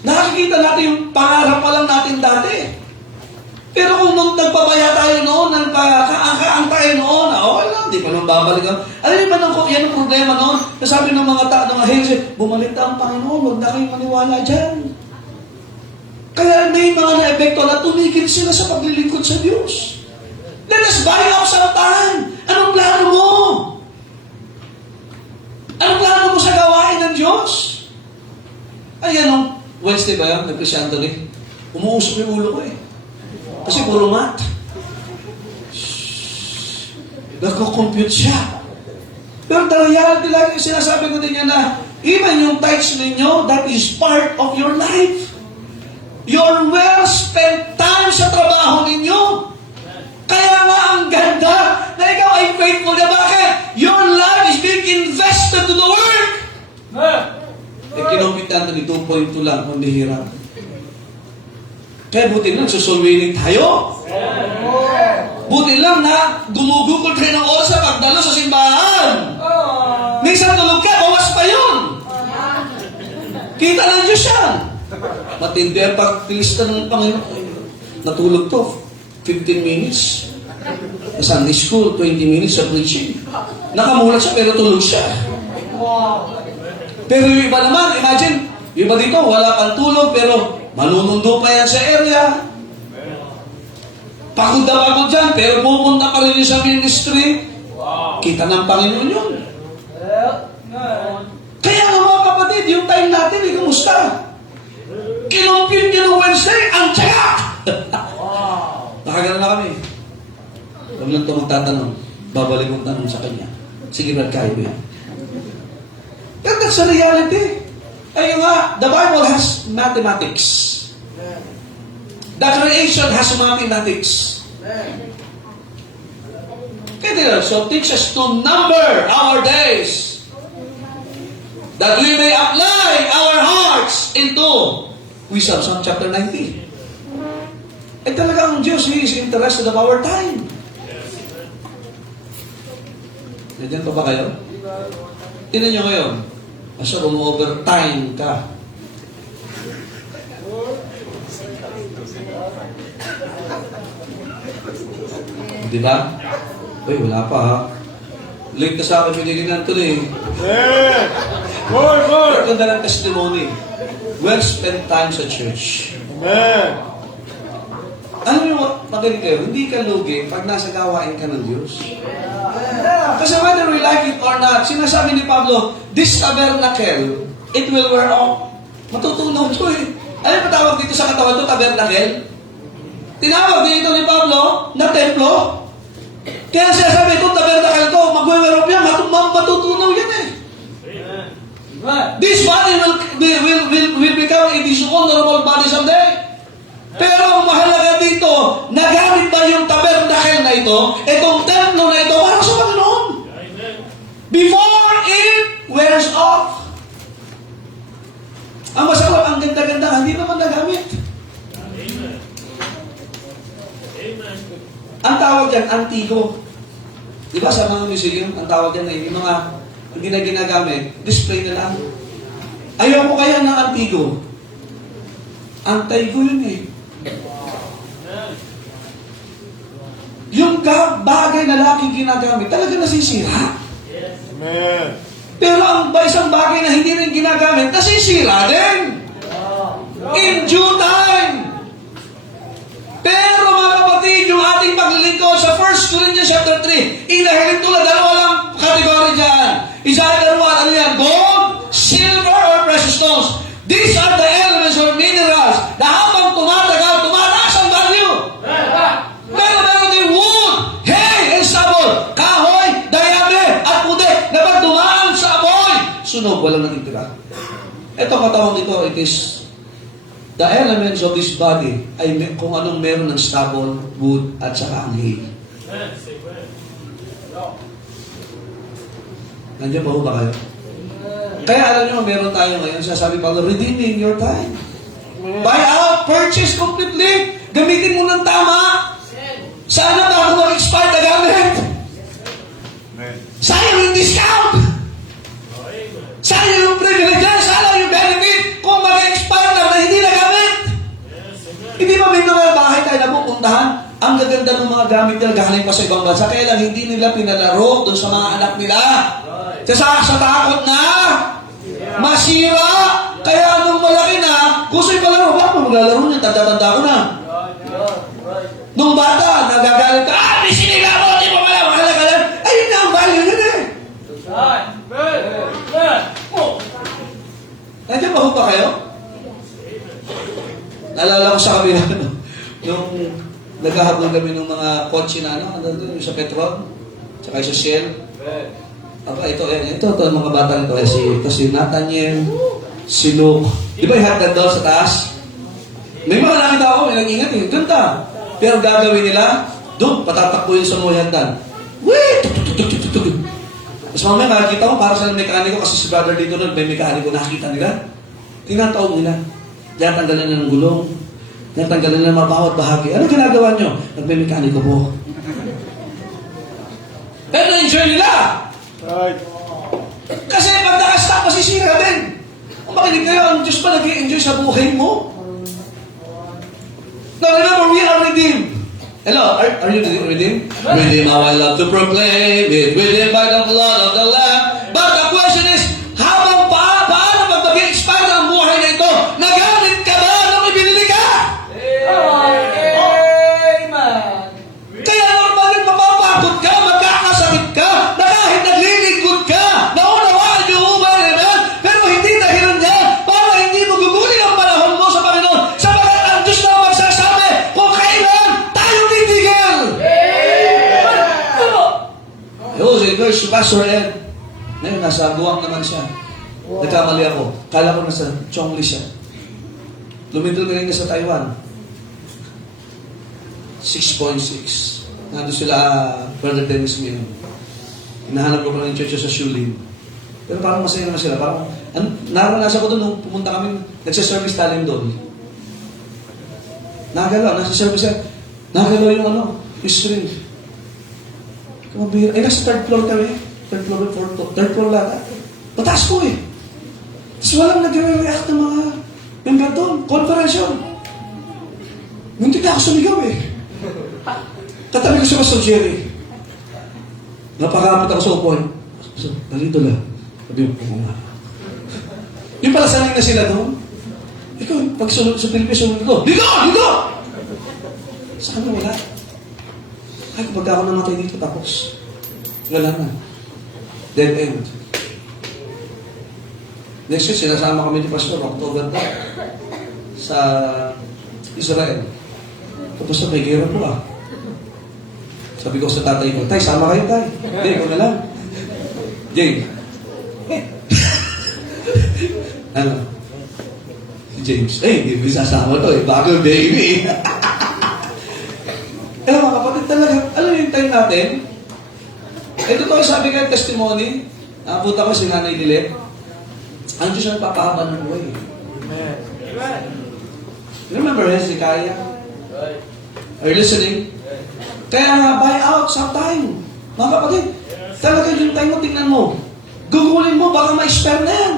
Nakikita natin yung pangarap pa lang natin dati. Pero kung nung nagpabaya tayo noon, nagpakaang tayo noon, okay lang, di pa nang babalikan. Alam niyo ba yan ang problema noon? Nasabi ng mga heads, bumalik na ang Panginoon, huwag na kayong maniwala dyan. Kaya may mga na-epekto na tumigil sila sa paglilingkod sa Diyos. Let us buy up some time. Anong plano mo? Anong plano mo sa gawain ng Diyos? Ay, anong Wednesday ba yan? Nag-Christian rin. Umuusok yung ulo ko eh. Kasi puro math. Nagko-compute siya. Pero the reality lang yung sinasabi ko din niya na even yung tithes ninyo, that is part of your life. Your well-spent time sa trabaho ninyo. Kaya nga ang ganda na ikaw ay faithful na. Bakit? Your life is being invested to the work. Kinumpit natin ni 2.2 lang kung bihira. Kaya buti lang, susulwinig tayo. Buti lang na gumugugol tayo ng oras sa pagdalo sa simbahan. Minsan tulog ka, bawas pa yun. Kita ng Diyos yan. Matindi ang pagtilista ng Panginoon. Natulog to, 15 minutes. Sa Sunday school, 20 minutes sa preaching. Nakamulat siya, pero tulog siya. Pero yung iba naman, imagine, yung iba dito, wala pang tulog, pero manunundo pa yan sa area. Pagod na pagod dyan, pero pupunta pa rin yung sa ministry. Kita ng Panginoon yun. Kaya nga mga kapatid, yung time natin, kamusta? Kinumpin nyo ng Wednesday, ang tiyaga! Nakagana na kami. Huwag lang ito magtatanong. Babalik mong tanong sa kanya. Sige, Brad, kaya mo yan. But that's a reality. Ayun nga, the Bible has mathematics. The creation has mathematics. Kaya so teach us to number our days that we may apply our hearts into Wisdom, Psalm chapter 19. Eh talagang Diyos, He is interested of our time. Nandiyan pa ba kayo? Tingnan nyo ngayon. Pastor, overtime ka. Di ba? Uy, wala pa ha. Late ka sa akin, pinilingan to eh. Yeah! More, more! Ito na lang testimony. Well spent time sa church. Amen! Ano yung magaling kayo? Hindi ka lugi pag nasa gawain ka ng Diyos. Kasi whether we like it or not, sinasabi ni Pablo, this tabernacle, it will wear off. Matutunaw ito eh. Ano yung patawag dito sa katawan ito, tabernacle? Tinawag dito ni Pablo na templo. Kaya siya sabi, itong tabernacle ito, mag-wear off yan, matutunaw yan eh. This body will become a dishonorable body someday. Pero ang mahalaga dito, nagamit ba yung tabernacle na ito, itong templo na ito, para sa Panginoon? Before it wears off. Ang masarap, ang ganda-ganda, hindi naman nagamit. Ang tawag dyan, antigo. Di ba sa mga museum, ang tawag dyan ay yung mga hindi na ginagamit, display na lang. Ayoko kaya ng antigo. Antigo yun eh. Yung bagay na laging ginagamit, talaga nasisira. Amen! Pero ang isang bagay na hindi rin ginagamit, nasisira din. In due time. Pero mga kapatid, yung ating paglilingkod sa 1 Corinthians chapter 3, inahilin tulad, dalawa lang kategory dyan. Isa ay dalawa, ano yan? Gold, silver, or precious stones. These are the elements or minerals na habang tumatagal, tumataas ang value. Meron din wood, hay, and stubble, kahoy, dayame, at pude, na pag dumaan sa apoy, sunog, walang natitira. Ito katawang ito, it is the elements of this body ay kung anong meron ng stubble, wood, at saka ang hay. Nandiyan pa ho ba kayo? Kaya alam nyo, meron tayo ngayon, sasabi pa, redeeming your time. Buy out, purchase completely, gamitin mo ng tama. Sana bago mag-expire na gamit. Sayang yung discount. Sayang yung privilege, sayang yung benefit kung mag-expire na hindi na gamit. Hindi ba may mga bahay tayo napupuntahan? Ang gaganda ng mga gamit nila galing pa sa ibang bansa. Kaya lang hindi nila pinalaro doon sa mga anak nila. Sa takot na masira. Kaya nung malaki na, gusto yung palaro. Bakit maglalaro niya? Tanda-tanda ko na. Nung bata, nagagalit ka, may siniga mo, di mo pala, mahalaga lang. Ayun na ang value yun eh. Nandiyan ba ho ba kayo? Naalala ko sa kabila, yung naghahabol kami ng mga kotse na yung sa petrol, tsaka sa Shell. Aba, ito, mga bata nito, si Nathaniel, si Luke. Di ba yung hotdog doon sa taas? May mga nakita ako, may nag-ingat eh, ganda. Pero gagawin nila, doon, patatakbo yun sa mga hotdog. Wait! Tapos mamaya makakita ko, para sa mekaniko, kasi si brother dito nun, may mekaniko, nakakita nila. Tinatawag nila. Tinatanggalan na ng gulong. Tinatanggalan na ng mga bawat bahagi. Ano ginagawa nyo? Nagme-mekaniko po. Pero na-enjoy nila. Right. Kasi pag nakastop, masisira din. Kung makinig kayo, ang Diyos pa nag-i-enjoy sa buhay mo. Now remember, we are redeemed. Hello, are you redeemed? Redeemed, how I love to proclaim it. Redeemed by the blood of the Lamb. But the question is, habang paano pag mag-expire ang buhay na ito, nagamit ka ba nung ibinili ka? Kaya normal yung mapapagod ka, magkakasakit ka, na kahit naglilingkod ka, naunawaan yung ubay naman, pero hindi dahilan niya para hindi mo guguling ang panahon mo sa Panginoon. Sabagat ang Diyos na magsasabi kung kailan tayo titigil. Si Verse Pastor Ed, ngayon nasa Guam naman siya. Nagkamali ako. Kala ko nasa Chongli siya. Lumindol na rin na sa Taiwan. 6.6. Nandun sila, Brother Dennis ngayon. Hinahanap ko pa ng church sa Shulin. Pero parang masaya naman sila. Parang, naranasan ko doon nung pumunta kami, nagsa-service talim doon. Nagalaw, nasa service yan. Nagalaw yung ano, yung string. Kumabira. Eh, nasa third floor kami. Third floor, third floor lang. Mataas po eh. Tapos walang nagre-react ng mga member doon. Conference yun. Muntik na ako sumigaw eh. Katabi ko si Pastor Jerry. Napakamit ako sa upuan. So, nalito lang. Sabi mo, oo nga. Yung pala sanay na sila doon. Ikaw, pag sunod sa Pilipinas, sunod ko, Dito! Dito! Sa kanya wala. Ay, kapag ako namatay dito, tapos, wala na. Dead end. Next year, sinasama kami ni Pastor, October na, sa Israel. Tapos na, may gera po ah. Sabi ko sa tatay ko, Tay, sama kayo, Tay. Hindi, ikaw na lang. Jane. Ano? Si James. Eh, hindi mo sasama to eh. Bago baby. Eh, mga kapatid talaga, alam yung time natin? Ito to, sabi nga testimony. Nakapunta ko si Nanay Lilet. Ang Diyos ang papahaba ng buhay. Amen. Remember Hezekiah? Are you listening? Kaya nga, buy out sometime. Mga kapatid, talaga yung time mo, tingnan mo. Gugulin mo, baka ma-expire na yan.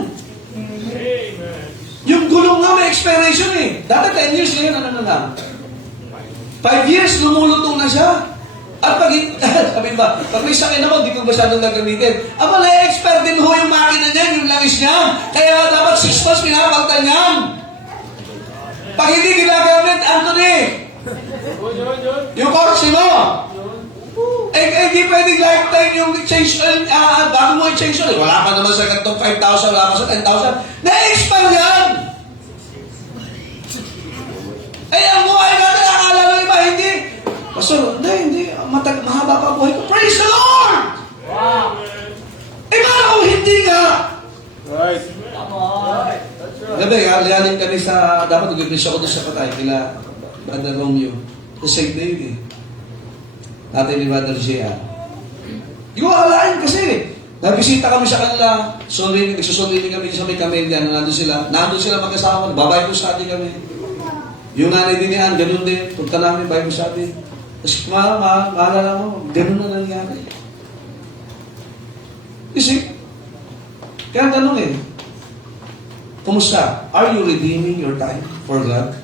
Yung gulong nga may expiration eh. Dati 10 years ngayon, ano na lang? 5 years, lumulutong na siya. At pag, sabi ba, pag may sakit ako, di ko masyadong nagamitin. Aba, na-expire din ho yung makina niya, yung langis niya. Kaya dapat 6 months pinapagtan niyan. Pag hindi ginagamit, Anthony, yung corsi mo, di pwedeng lifetime yung change, bago mo i-change oil. Wala pa naman sa kantong 5,000, wala pa sa 10,000. Na-expire yan! Ang buhay natin, akala ng iba, hindi. Pastor, hindi. Mahaba pa buhay ko. Praise the Lord! Wow! Paano kung hindi ka? Right. Gabi, lihanin kami sa, dapat nag-iblis ako doon sa patay, kila Brother Romeo. Sa St. David. Natin ni Brother Gia. Hindi ko akalain kasi. Nabisita kami sa kanila. Nagsusulitin kami sa may Camellia na nandun sila. Nandun sila magkasama. Bible study kami. Yung nanay din niyan, ganun din. Punta namin Bible study. Tapos maalala mo, ganun na nangyari. You see? Kaya ang tanong eh, kumusta? Are you redeeming your time for God?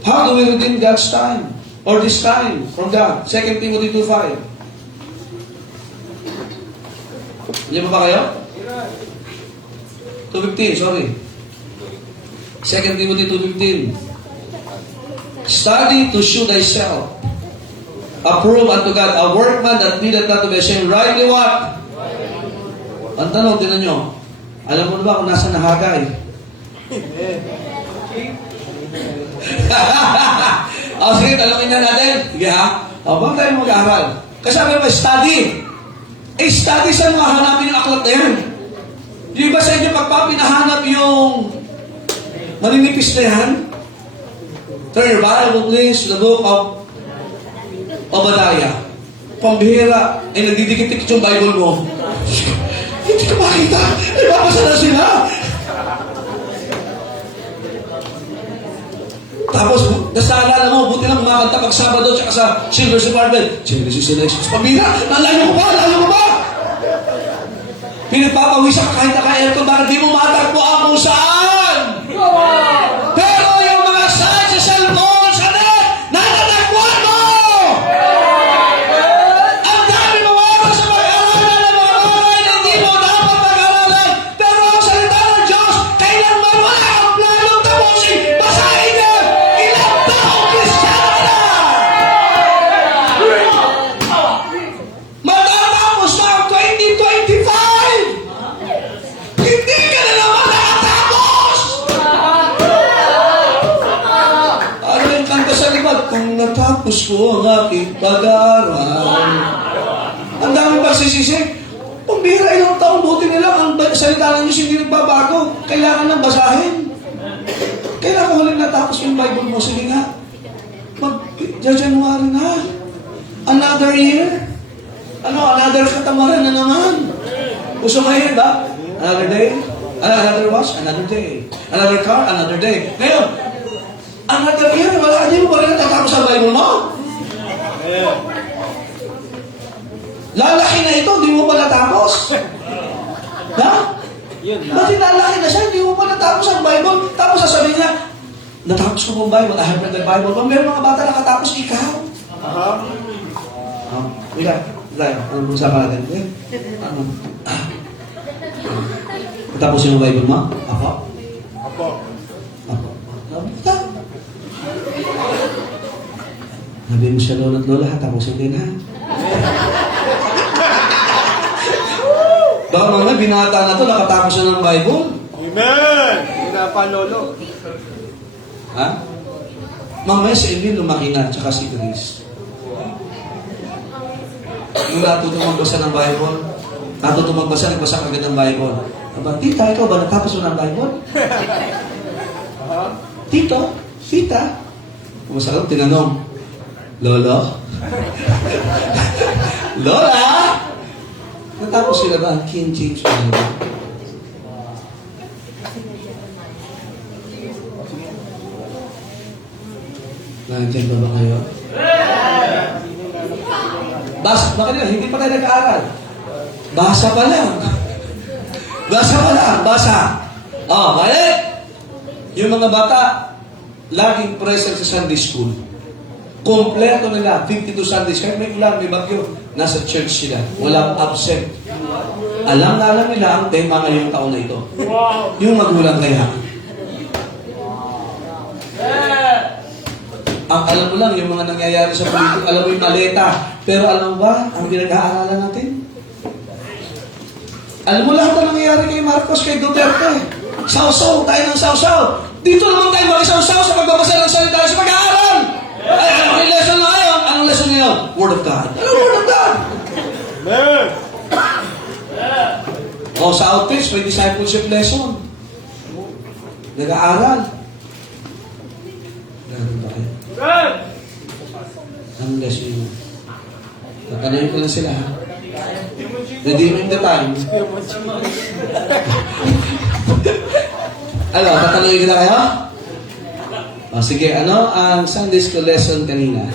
How do we redeem God's time? Or this time from God? 2 Timothy 2:5. Hindi ba kayo? 2:15, sorry. 2 Timothy 2:15. Study to show thyself approved unto God, a workman that needeth not to be ashamed, rightly what? Ang tanong, tinan nyo, alam mo na ba kung nasa nahagay? Sige, talungin na natin. Sige ha? Bakit tayo mag-aaral? Kasi sabi mo, study. Study saan mo hahanapin yung aklat na yan? Di ba sa inyo pagpapinahanap yung maninipis na yan? Turn your Bible please to the book of Obadiah. Pambihira, nagdidikit-dikit yung Bible mo. Hindi ka makita. Ibabasa na sila. Tapos, naalala mo, buti lang kumakanta pag Sabado tsaka sa Silver Department. Genesis and Exodus. Pambihira, nalayo mo ba? Nalayo mo ba? Pinagpapawisa ka kahit naka-aircon, bakit di mo matagpuan kung saan? Pero yung mga saan sa cellphone, sa net, natatagpuan mo! Ang dami mo oras sa pag-aralan ng mga oray na hindi mo dapat pag-aralan. Pero ang salita ng Diyos, kailanman wala ang planong tapusin. Basahin niya! Ilang taong Kristiyano ka na! Matatapos na ang 2025! Hindi ka na naman nakatapos! Ano yung kanta sa likod? Kung natapos ko ang aking pag-aaral. Ang daming pagsisisi. Pambira ilang taon, buti nila ang salita ng Diyos hindi nagbabago. Kailangan nang basahin. Kailangan ko lang natapos yung Bible mo. Sige nga. January na. Another year. Another katamaran na naman. Gusto mo yun ba? Another day. Another wash, another day. Another car, another day. Ngayon, Another year, wala, hindi mo pa rin natatapos ang Bible mo? Lalaki na ito, hindi mo pa natapos. Ha? Yun Ba't lalaki na siya, hindi mo pa natapos ang Bible? Tapos sasabihin niya, natapos ko po ang Bible, I have read the Bible. Kung meron mga bata nakatapos, ikaw. Mira, ano usapan natin? Ano? Natapos yung Bible mo? Ako? Apo. Ako. Ikaw. Sabi mo siya, lola at lola, tapusin din ha. Baka mga binata na to, nakatapos na ng Bible. Amen! Pinapalolo. Ha? Mamaya si Emil lumaki na, tsaka si Grace. Yung natutong magbasa ng Bible, natutong magbasa, nagbasa agad ng Bible. Aba, tita, ikaw ba natapos mo ng Bible? Tito? Tita? Kumasarap, tinanong, Lolo? Lola? Natapos sila ba ang King James Bible? Nandiyan ba kayo? Basa pa kanila, hindi pa tayo nag-aaral. Basa pa lang. Basa pa lang, basa. Balik! Yung mga bata, laging present sa Sunday school. Kompleto nila, 52 Sundays. Kahit may ulan, may bagyo, nasa church sila. Walang absent. Alam na alam nila ang tema ngayong taon na ito. Yung magulang kaya. Ang alam mo lang, yung mga nangyayari sa politik, alam mo yung maleta. Pero alam mo ba, ang pinag-aaralan natin? Alam mo lahat ang nangyayari kay Marcos, kay Duterte. Sausaw, tayo ng sausaw. Dito naman tayo makisausaw sa pagbabasa ng salita sa pag-aaral. Ay, anong lesson na ngayon? Anong lesson ngayon? Word of God. Anong Word of God? Amen! Sa outreach, may discipleship lesson. Nag-aaral. Ganun ba kayo? Anong lesson yun? Tatanayin ko na sila, ha? Redeeming the time. Tatanungin ko na kayo? Sige, ano ang Sunday School lesson kanina?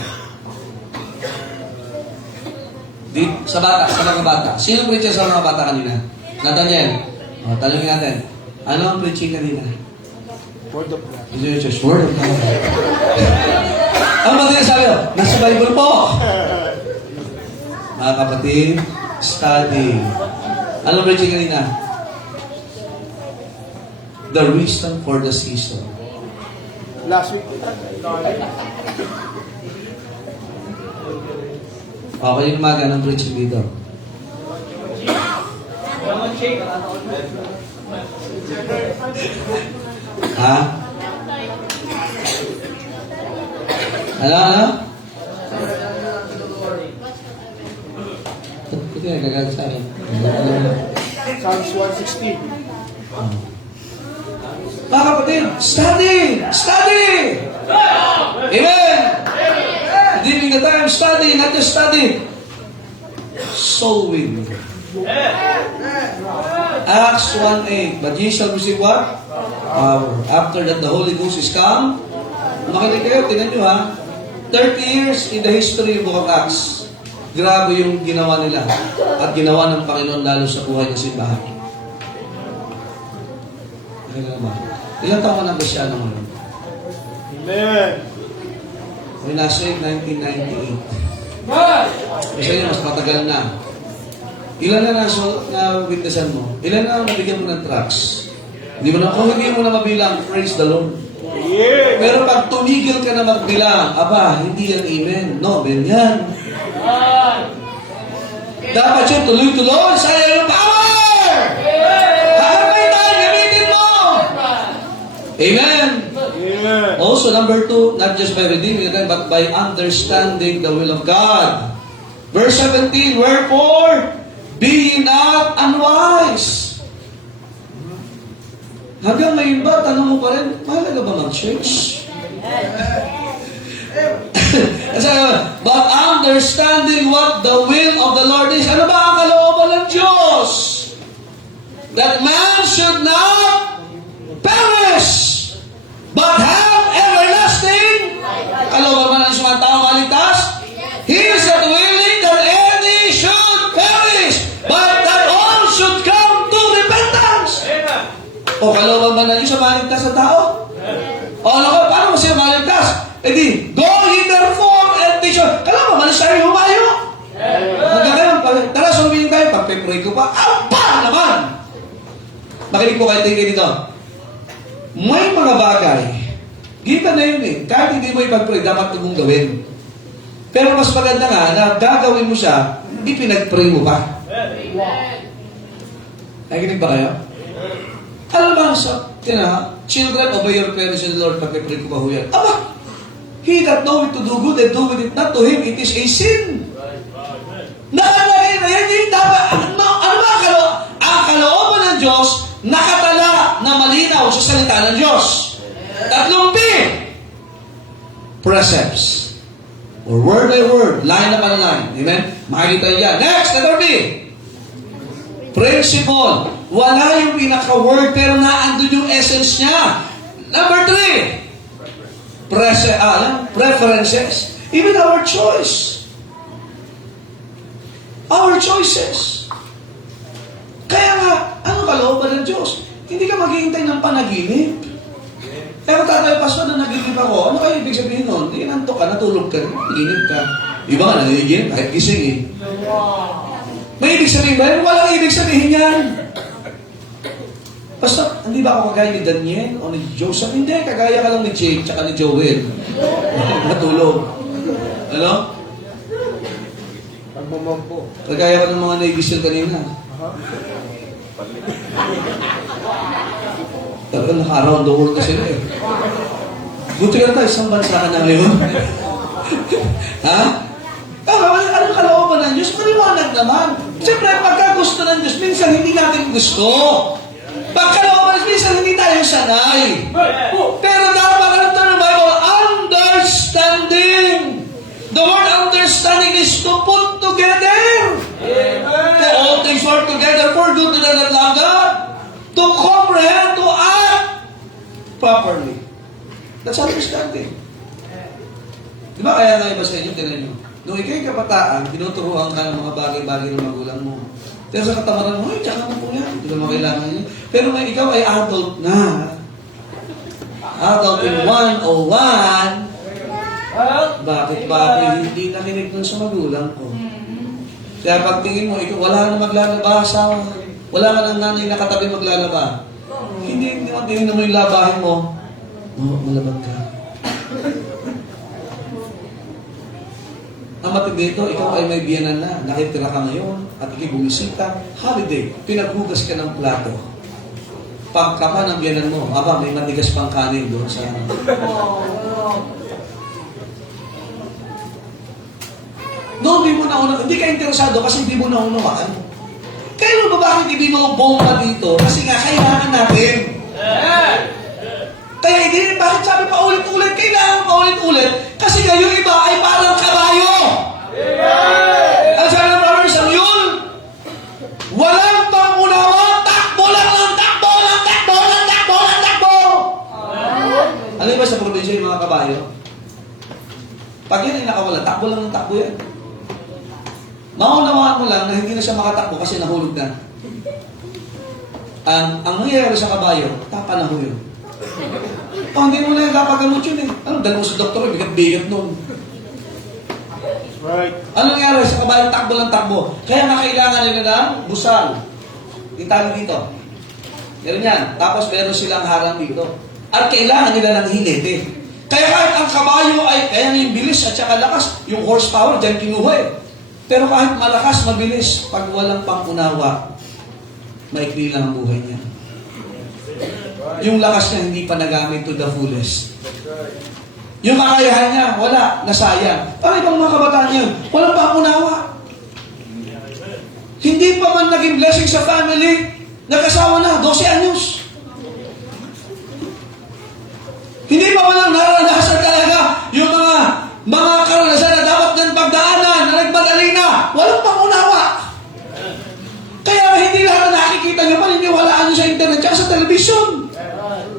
Sa mga bata. Sino preacher sa mga bata kanina? Nathaniel. Tanungin natin. Ano ang preaching kanina? Word of God. Word of God. Ano ba sinasabi ko? Nasa Bible po. Mga kapatid, study. Ano ang preaching kanina? The wisdom for the season. Last week. Okay yung umaga ng preaching dito. Ha? Ano? Ito yung gagawin sa akin. Psalms 160. Mga kapatid, study! Study! Amen! Redeeming the time, study, not just study. Sowing. Acts 1:8. But ye shall receive what? Power. After that the Holy Ghost is come. Makinig kayo, tingnan nyo ha. 30 years in the history of Book of Acts. Grabe yung ginawa nila. At ginawa ng Panginoon lalo sa buhay ng simbahan. Kailan ba? Ilang taon na ba siya naman? Amen! May nasa 1998. Kasi niya, mas matagal na. Ilan na na-witnessan mo? Ilan na nabigyan mo ng tracks? Kung hindi mo na mabilang, praise the Lord. Yeah! Pero pag tumigil ka na magbilang, aba, hindi yan amen. No, ben yan. Dapat yun, tuloy-tuloy, saya yung power! Habang may tayo, gamitin mo! Amen! Yeah! Also, number 2, not just by redeeming them, but by understanding the will of God. Verse 17, wherefore, be ye not unwise. Hanggang ngayon ba, tanong mo pa rin, mahalaga ba mag-church? But understanding what the will of the Lord is. Ano ba ang kalooban ng Diyos? That man should not perish, but have everlasting O kalooban ba na Diyos sa maligtas sa tao? O ano ka, paano mo siya maligtas? E di, go ye therefore and teach. Kala mo, malis tayo humayo. Hanggang ngayon, tara sumingin tayo, pagpe-pray ko pa, apa naman! Makinig po kayo tingin dito. May mga bagay, kita na yun eh, kahit hindi mo ipag-pray, dapat mong gawin. Pero mas maganda nga na gagawin mo siya, ipinag-pray mo pa. Nakikinig ba kayo? Alam ba, children, obey your parents in the Lord, pagpe-pray ko pa ho yan. Aba, he that knoweth to do good and doeth it not, to him it is a sin. Nakalain na yan, yung dapat, ano ba ang kalooban ng Diyos, nakatala na malinaw sa salita ng Diyos. Tatlong P. Precepts. Or word by word, line upon line. Amen? Makikita niyo yan. Next, letter B. Principle. Wala yung pinaka-word, pero naandun yung essence niya. Number 3. Preferences. Even our choice. Our choices. Kaya nga, ano kalooban ng Diyos? Hindi ka maghihintay ng panaginip. Pero tatay, paso na naginip ako, ano kayo ibig sabihin nun? Hindi, nanto ka, natulog ka, naginip ka. Iba nga, naginip, kahit gising eh. May ibig sabihin ba? Walang ibig sabihin yan. Basta, hindi ba ako kagaya ni Daniel o ni Joseph? Hindi, kagaya ka lang ni Jake tsaka ni Joel. Natulog. Ano? Pagmamampo. Kagaya ka ng mga Navy SEAL kanina. Talagang naka-around the world na sila eh. Buti ka tayo, isang bansa ka na ngayon. Ha? Anong kalooban ng Diyos? Maliwanag naman. Siyempre, pagka gusto ng Diyos, minsan hindi natin gusto. Pagkalooban ng Diyos, minsan hindi tayo sanay. Pero dapat ang tanong ng Bible, understanding. The word understanding is to put together. The all things work together for good to them that love God. To comprehend, to act properly. That's understanding. Di ba kaya nga iba sa inyo, tinan nyo? Nung ikaw'y kabataan, tinuturuan ka ng mga bagay-bagay ng magulang mo. Pero sa katamaran mo, diyan ka na po yan. Hindi ka makailangan niya. Pero may ikaw ay adult na. Adult in 101. Bakit ba ako hindi nakinig nun sa magulang ko? Kaya pagtingin mo, ikaw, wala na maglalaba asawa. Wala ka ng nanay na katabi maglalaba. Hindi mo tingin mo yung labahin mo. Malabag ka. Ang matindi ito, ikaw ay may biyanan na. Nakitira ka ngayon at ikibumisita. Holiday, pinaghugas ka ng plato. Pagkapa ng biyanan mo, aba, may matigas pang kanin doon sa... No, hindi mo naunawaan. Hindi ka interesado kasi hindi mo naunawaan. Kaya ba bakit hindi mo bomba dito? Kasi nga, kailangan natin. Kaya hindi, bakit sabi pa ulit-ulit? Kailangan pa ulit-ulit. Kasi nga, yung iba ay parang kabayo. Ang sabi ng brothers, ang yun, walang pangunawa, takbo lang ng takbo, ng takbo, ng takbo, ng takbo. Ano ba sa probinsya yung mga kabayo? Pag yan ay nakawala, takbo lang ng takbo yan. Maunawaan mo lang na hindi na siya makatakbo kasi nahulog na. Ang nangyayari sa kabayo, tapa na ho yun. Hindi mo na yung kapagamot yun eh. Ano, dalawa sa doktor, bigat-bigat nun. Right. Ano nangyayari sa kabayo, takbo lang takbo. Kaya nga kailangan nila ng busal. Itali dito. Meron yan. Tapos meron silang harang dito. At kailangan nila ng hilete. Kaya kahit ang kabayo ay, kaya yung bilis at saka lakas, yung horsepower, dyan kinuha eh. Pero kahit malakas, mabilis, pag walang pangunawa, maikli lang ang buhay niya. Yung lakas niya hindi pa nagamit to the fullest. Yung kakayahan niya, wala, nasayang. Para ibang mga kabataan niya, walang pangunawa. Hindi pa man naging blessing sa family, nag-asawa na, 12 anyos. Hindi pa man lang naranasan talaga yung mga karanasan na dapat ng pagdaanan, na nagmadali na, walang pangunawa. Kaya hindi lahat na nakikita niyo, paniniwalaan niyo sa internet at sa television.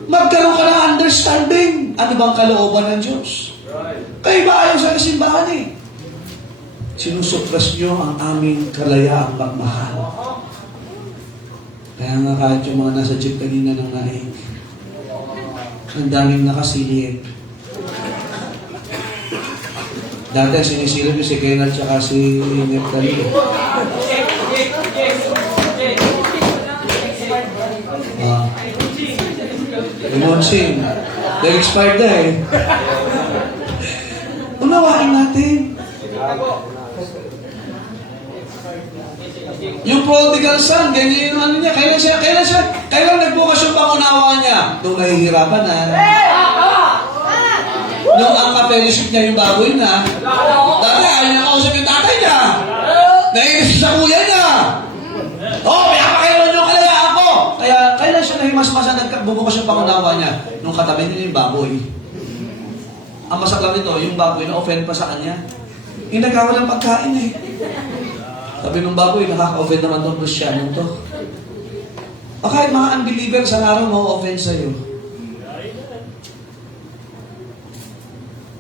Magkaroon ka ng understanding. Ano bang kalooban ng Diyos? Kaya ba ayaw sa kasimbahan eh? Sinusupras niyo ang aming kalayaang magmahal. Kaya nga kahit yung mga nasa jeep kanina ng naik, ang daming nakasilip. Dati sinisilip yung si Kenal tsaka si Neptali. Imonsing. Dahil expired na eh. Unawain natin. Yung prodigal son, ganyan yung ano niya. Kailan nagbukas yung pangunawa niya? Nung nahihirapan na. Nung ang ka-fellowship niya yung baboy na. Dati, ayaw niya kausap yung tatay niya. Nainis sa kuya niya. Pinapakailan yung kalayaan ko. Kaya, kailan siya nahimasmasan nagbubukas yung pangunawa niya? Nung katabi niya yung baboy. Ang masakla nito, yung baboy na offend pa sa kanya. Yung nagkawa ng pagkain eh. Sabi ng baboy, nakaka-offend naman itong Kristiyano to. O kahit mga unbeliever sa araw, ma-offend sa'yo.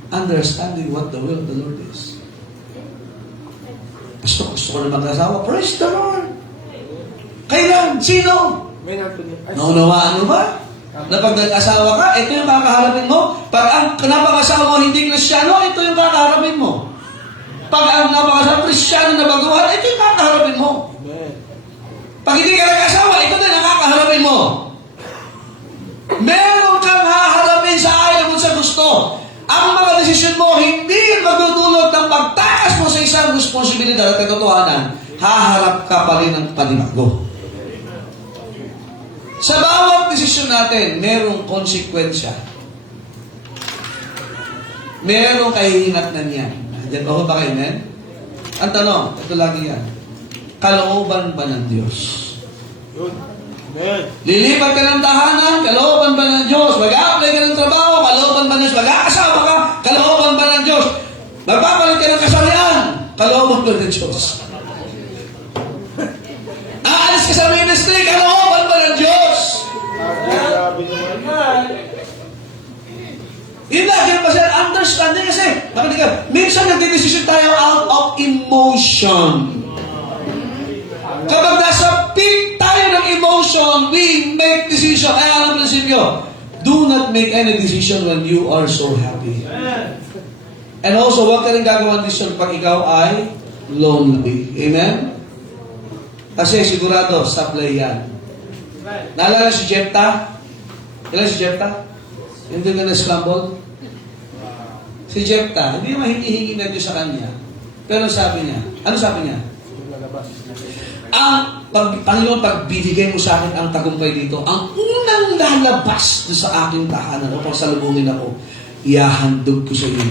Understanding what the will of the Lord is. Gusto ko na mag-asawa. Praise the Lord! Kailan? Sino? May Anthony. Naunawaan mo ba? Na pag nag-asawa ka, ito yung kakaharapin mo. Pag ang napag-asawa mo hindi Kristiyano, ito yung kakaharapin mo. Pag ang napag-asawa Kristiyano na baguhan, ito yung kakaharapin mo. Amen. Pag hindi ka nag-asawa, ito din ang kakaharapin mo. Meron kang haharapin sa ayaw mo sa gusto. Ang mga desisyon mo, hindi magdudulot ng pagtakas mo sa isang responsibilidad at katotohanan, haharap ka pa rin ng panibago. Sa bawat desisyon natin, merong konsekwensya. Merong kahihinatnan yan. Diyan ba ba kayo, men? Ang tanong, ito lagi yan. Kalooban ba ng Diyos? Yun. Amen. Lilipat ka ng tahanan, kalooban ba ng Diyos? Mag-a-apply ka ng trabaho, kalooban ba ng Diyos? Mag-aasawa ka, kalooban ba ng Diyos? Magpapalit ka ng kasarian, kalooban ba ng Diyos? Aalis ka sa ministry, kalooban ba ng Diyos? Grabe naman. Yun lagi ba sir, understanding kasi, nakinig ka, minsan nagdidesisyon tayo out of emotion. Kapag nasa peak tayo ng emotion, we make decision. Kaya ang prinsipyo, do not make any decision when you are so happy. And also, huwag ka rin gagawang decision pag ikaw ay lonely. Amen? Kasi sigurado, supply yan. Naalala si Jephthah? Kailan si Jephthah? Hindi ka na-scramble? Si Jephthah, hindi naman hinihingi na Diyos sa kanya. Pero sabi niya, ano sabi niya? Panginoon, pagbibigay mo sa akin ang tagumpay dito, ang unang lalabas sa aking tahanan upang salubungin ako, ihahandog ko sa iyo.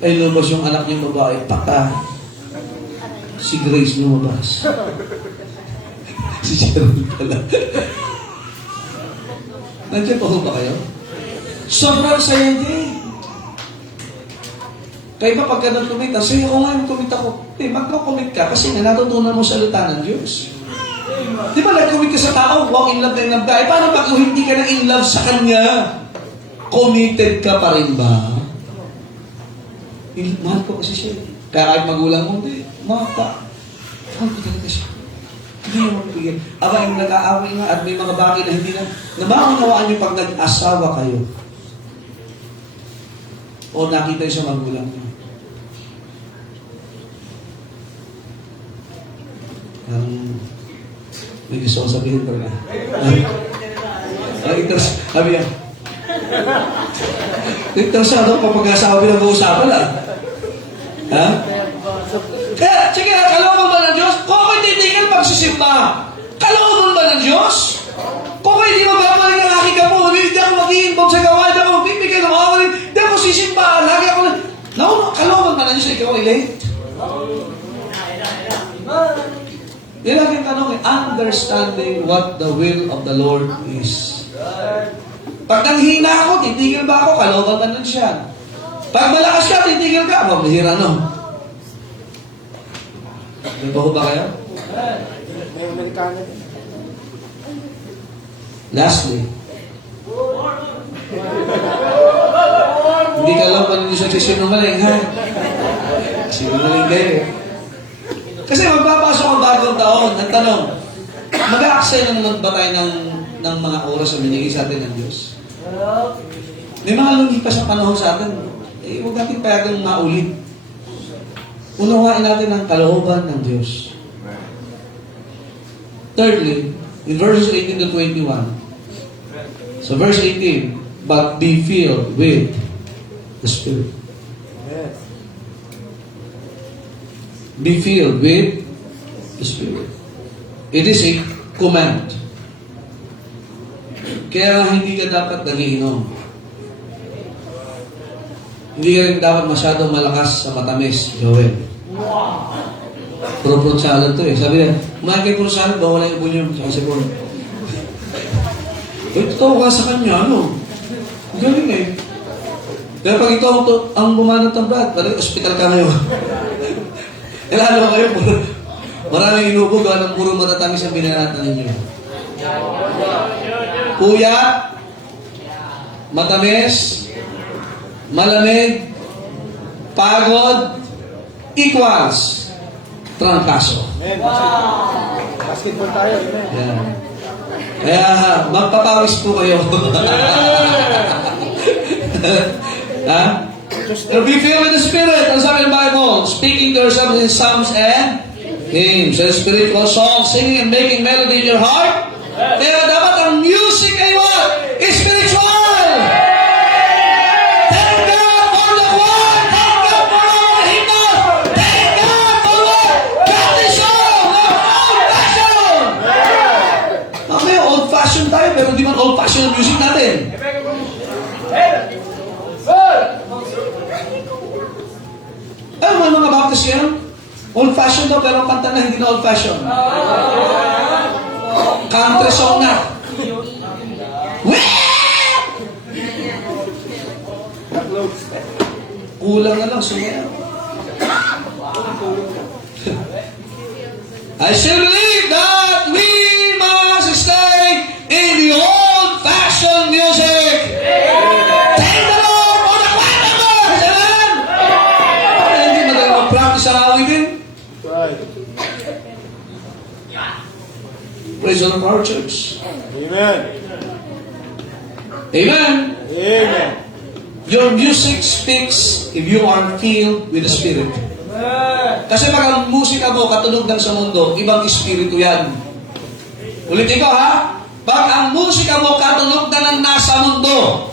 Ay lumabas yung anak niyang babae, patay. Si Grace lumabas. Si Jerome pala. Nandiyan pa ba kayo? Sobrang saya din. Kaya ba pagka nag-commit, sige ko nga yung commit ako. Magko-commit ka kasi natutunan mo sa salita ng Diyos. Di ba nag-commit ka sa tao, walk in love na in love ka. Paano pag hindi ka na in love sa Kanya? Committed ka pa rin ba? Mahal ko kasi siya. Kaya kahit magulang mo, hindi. Mahal ko talaga siya. Hindi mo magbigyan. Aba, yung nag-aaway nga at may mga bagay na hindi na maunawaan niyo pag nag-asawa kayo. O nakita yung sa magulang niyo. May gusto ko sabihin ko na. Sabi yan. Interesado kapag asawa pinag-uusapan lang. Ha? Kaya, sige, kalooban ba ng Diyos? Kung ako'y titigil magsisimba, kalooban ba ng Diyos? Kung ako'y hindi magbabalik ang aking kapo, hindi ako mag-i-involve sa gawa, hindi ako magbibigay ng mga hindi ako sisimba, lagi ako na, kalooban ba ng Diyos? Ikaw ay late? Yan lang yung tanong, understanding what the will of the Lord is. Pag nanghina ako, titigil ba ako? Kalooban ba ng siya? Pag malakas ka, titigil ka? Mabihira, no? May baho ba kayo? May Amerikano din. Lastly, hindi ka lang panin sa sinungaling, ha? Sinungaling kayo. Kasi magpapasok ang bagong taon. Ang tanong, mag-aaksaya na naman ba tayo ng mga oras na binigay sa atin ng Diyos? May mga lumipas sa panahon sa atin, huwag natin payagang maulit. Unawain natin ang kalooban ng Diyos. Thirdly, in verses 18 to 21. So verse 18, but be filled with the Spirit. Yes. Be filled with the Spirit. It is a command. Kaya hindi ka dapat nagiinom. Hindi ka rin dapat masyadong malakas sa matamis, Joel. Puro fruit salad to eh. Sabi niya, kumain kayo fruit salad, bawala yung bunyo sa sipon. Totoo ka sa kanya, ano? Galing eh. Kaya pag ito ang bumanat ng brad, parang ospital ka ngayon. Eh lalo kayo, maraming inubog ng puro matatamis ang binaratan ninyo. Kuya, matamis, malamig, pagod, equals trangkaso. Amen. Basketball tayo. Amen. Yan. Kaya magpapawis po kayo. Ha? Be filled with the Spirit. Ang sabi ng Bible, speaking to yourselves in psalms and hymns, and spiritual songs, singing and making melody in your heart. Kaya dapat ang music ay what? Spiritual! Thank God for the choir! Thank God for our hymnal! Thank God for what? Godly song! Old-fashioned! May old-fashioned tayo, pero di man old-fashioned ang music natin. Ay, may mga Baptist yan. Old-fashioned daw, pero ang kanta na hindi na old-fashioned. Country song na. Kulang na lang, sumayaw. I still believe that we must stay in the old-fashioned music. Thank the Lord for the choir members! Amen? Para hindi madalang mag-practice sa awitin. Right. Praise the Lord of our church. Amen. Amen. Amen. Your music speaks if you are filled with the Spirit. Kasi pag ang musika mo katunog lang sa mundo, ibang espiritu yan. Ulitin ko ha. Pag ang musika mo katunog na ng nasa mundo,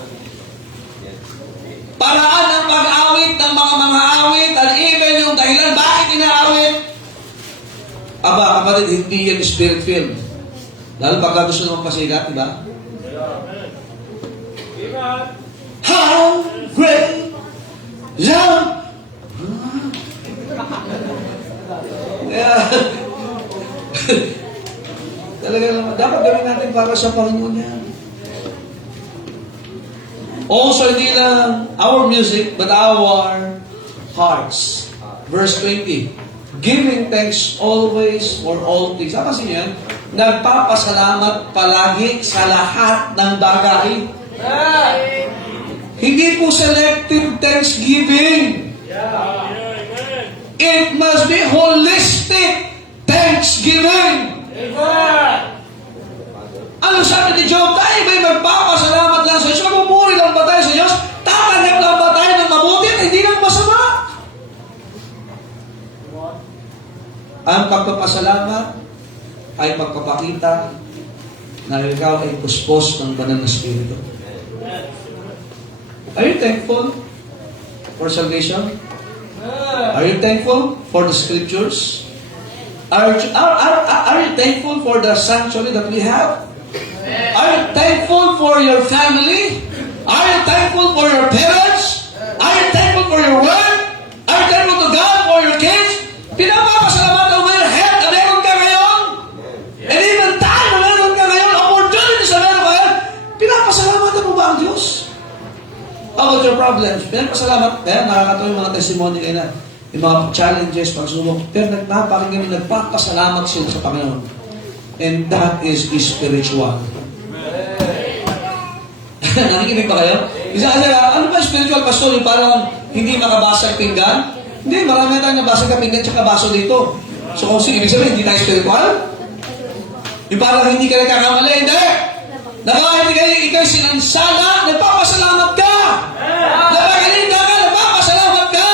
paraan ng pag-awit ng mga awit, and even yung dahilan bakit inaawit, aba, kapatid, hindi yan spirit-filled. Lalo pagka gusto naman pasikat, di ba? How great love. Talaga naman, dapat gawin natin para sa Panginoon yan. Also, hindi lang our music, but our hearts. Verse 20. Giving thanks always for all things. Apa kasi yan? Nagpapasalamat palagi sa lahat ng bagay. Hindi po selective thanksgiving. It must be holistic thanksgiving. Ano sabi ni Job? Tayo ba'y magpapasalamat lang sa Diyos? Magpupuri lang ba tayo sa Diyos? Tatanggap lang ba tayo ng mabuti at hindi ng masama? Ang pagpapasalamat ay pagpapakita na ikaw ay puspos ng banal na Espiritu. Are you thankful for salvation? Are you thankful for the Scriptures? Are you thankful for the sanctuary that we have? Are you thankful for your family? Are you thankful for your parents? Are you thankful for your work? Are you thankful to God for your kids? Pinapapasalamatan mo yung health na meron ka ngayon? And even time na meron ka ngayon, opportunities na meron ka ngayon, pinapasalamatan mo ba ang Diyos? How about your problems? Pinapasalamat. Kaya nakakatawa yung mga testimony kayo na yung mga challenges, pagsubok. Pero napakinggan mo, nagpapasalamat sila sa Panginoon. And that is spiritual. Nakikinig ba kayo? Isa kasi, ano ba spiritual, pastor? Yung parang hindi makabasag pinggan? Hindi, marami tayong nabasag na pinggan tsaka baso dito. So kung ibig sabihin, hindi tayo spiritual? Yung parang hindi ka nagkakamali, hindi! Nakahindi kayo, ikaw sinansala, nagpapasalamat ka! Napagaling ka, nagpapasalamat ka!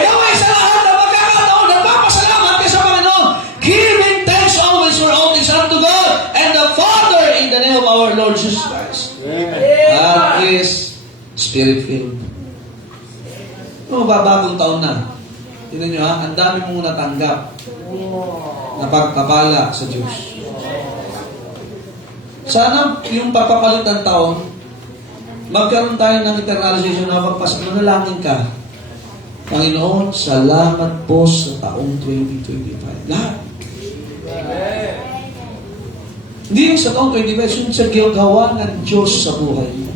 Ikaw ay sa lahat na magkakataon, nagpapasalamat ka sa Panginoon! Giving thanks always for all things unto God and the Father in the name of our Lord Jesus Christ. That is Spirit-filled. Bagong taon na. Tingnan nyo ha, ang dami mong natanggap na pagpapala sa Diyos. Sana yung pagpapalit ng taon, magkaroon tayo ng internalization na manalangin ka. Panginoon, salamat po sa taong 2025. Lahat. Hindi yung sa taong 2025, yung sa gawa ng Diyos sa buhay mo.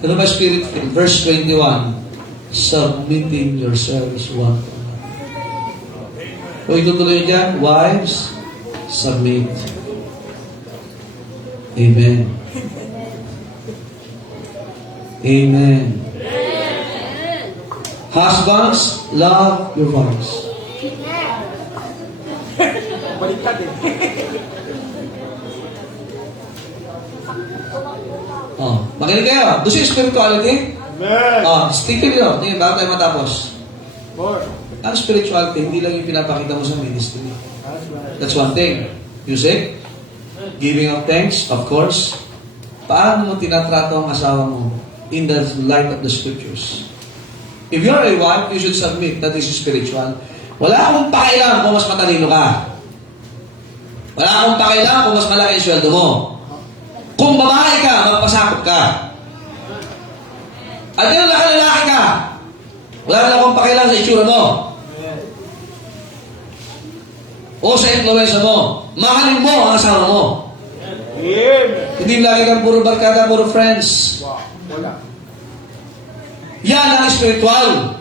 Ano ba Spirit filled? Verse 21, submitting yourselves one to another. O itutuloy dyan, wives, submit. Amen. Amen. Husbands, love your wives. Baliktad eh. Makinig kayo. Doon yung spirituality. Amen. Stick nyo. Tingin, bago tayo matapos. More. Ang spirituality, hindi lang yung pinapakita mo sa ministry. That's one thing. Music, giving of thanks, of course. Paano mo tinatrato ang asawa mo in the light of the scriptures? If you're a wife, you should submit. That is spiritual. Wala akong pakailangan kung mas matalino ka. Wala akong pakailangan kung mas malaki ang sweldo mo. Kung babae ka, magpasakot ka. At yung lalaki ka, wala na akong pakailangan sa itsura mo. O sa influensya mo. Mahalin mo ang asawa mo. Hindi lagi kang puro barkada, puro friends. Wala. Yan ang spiritual.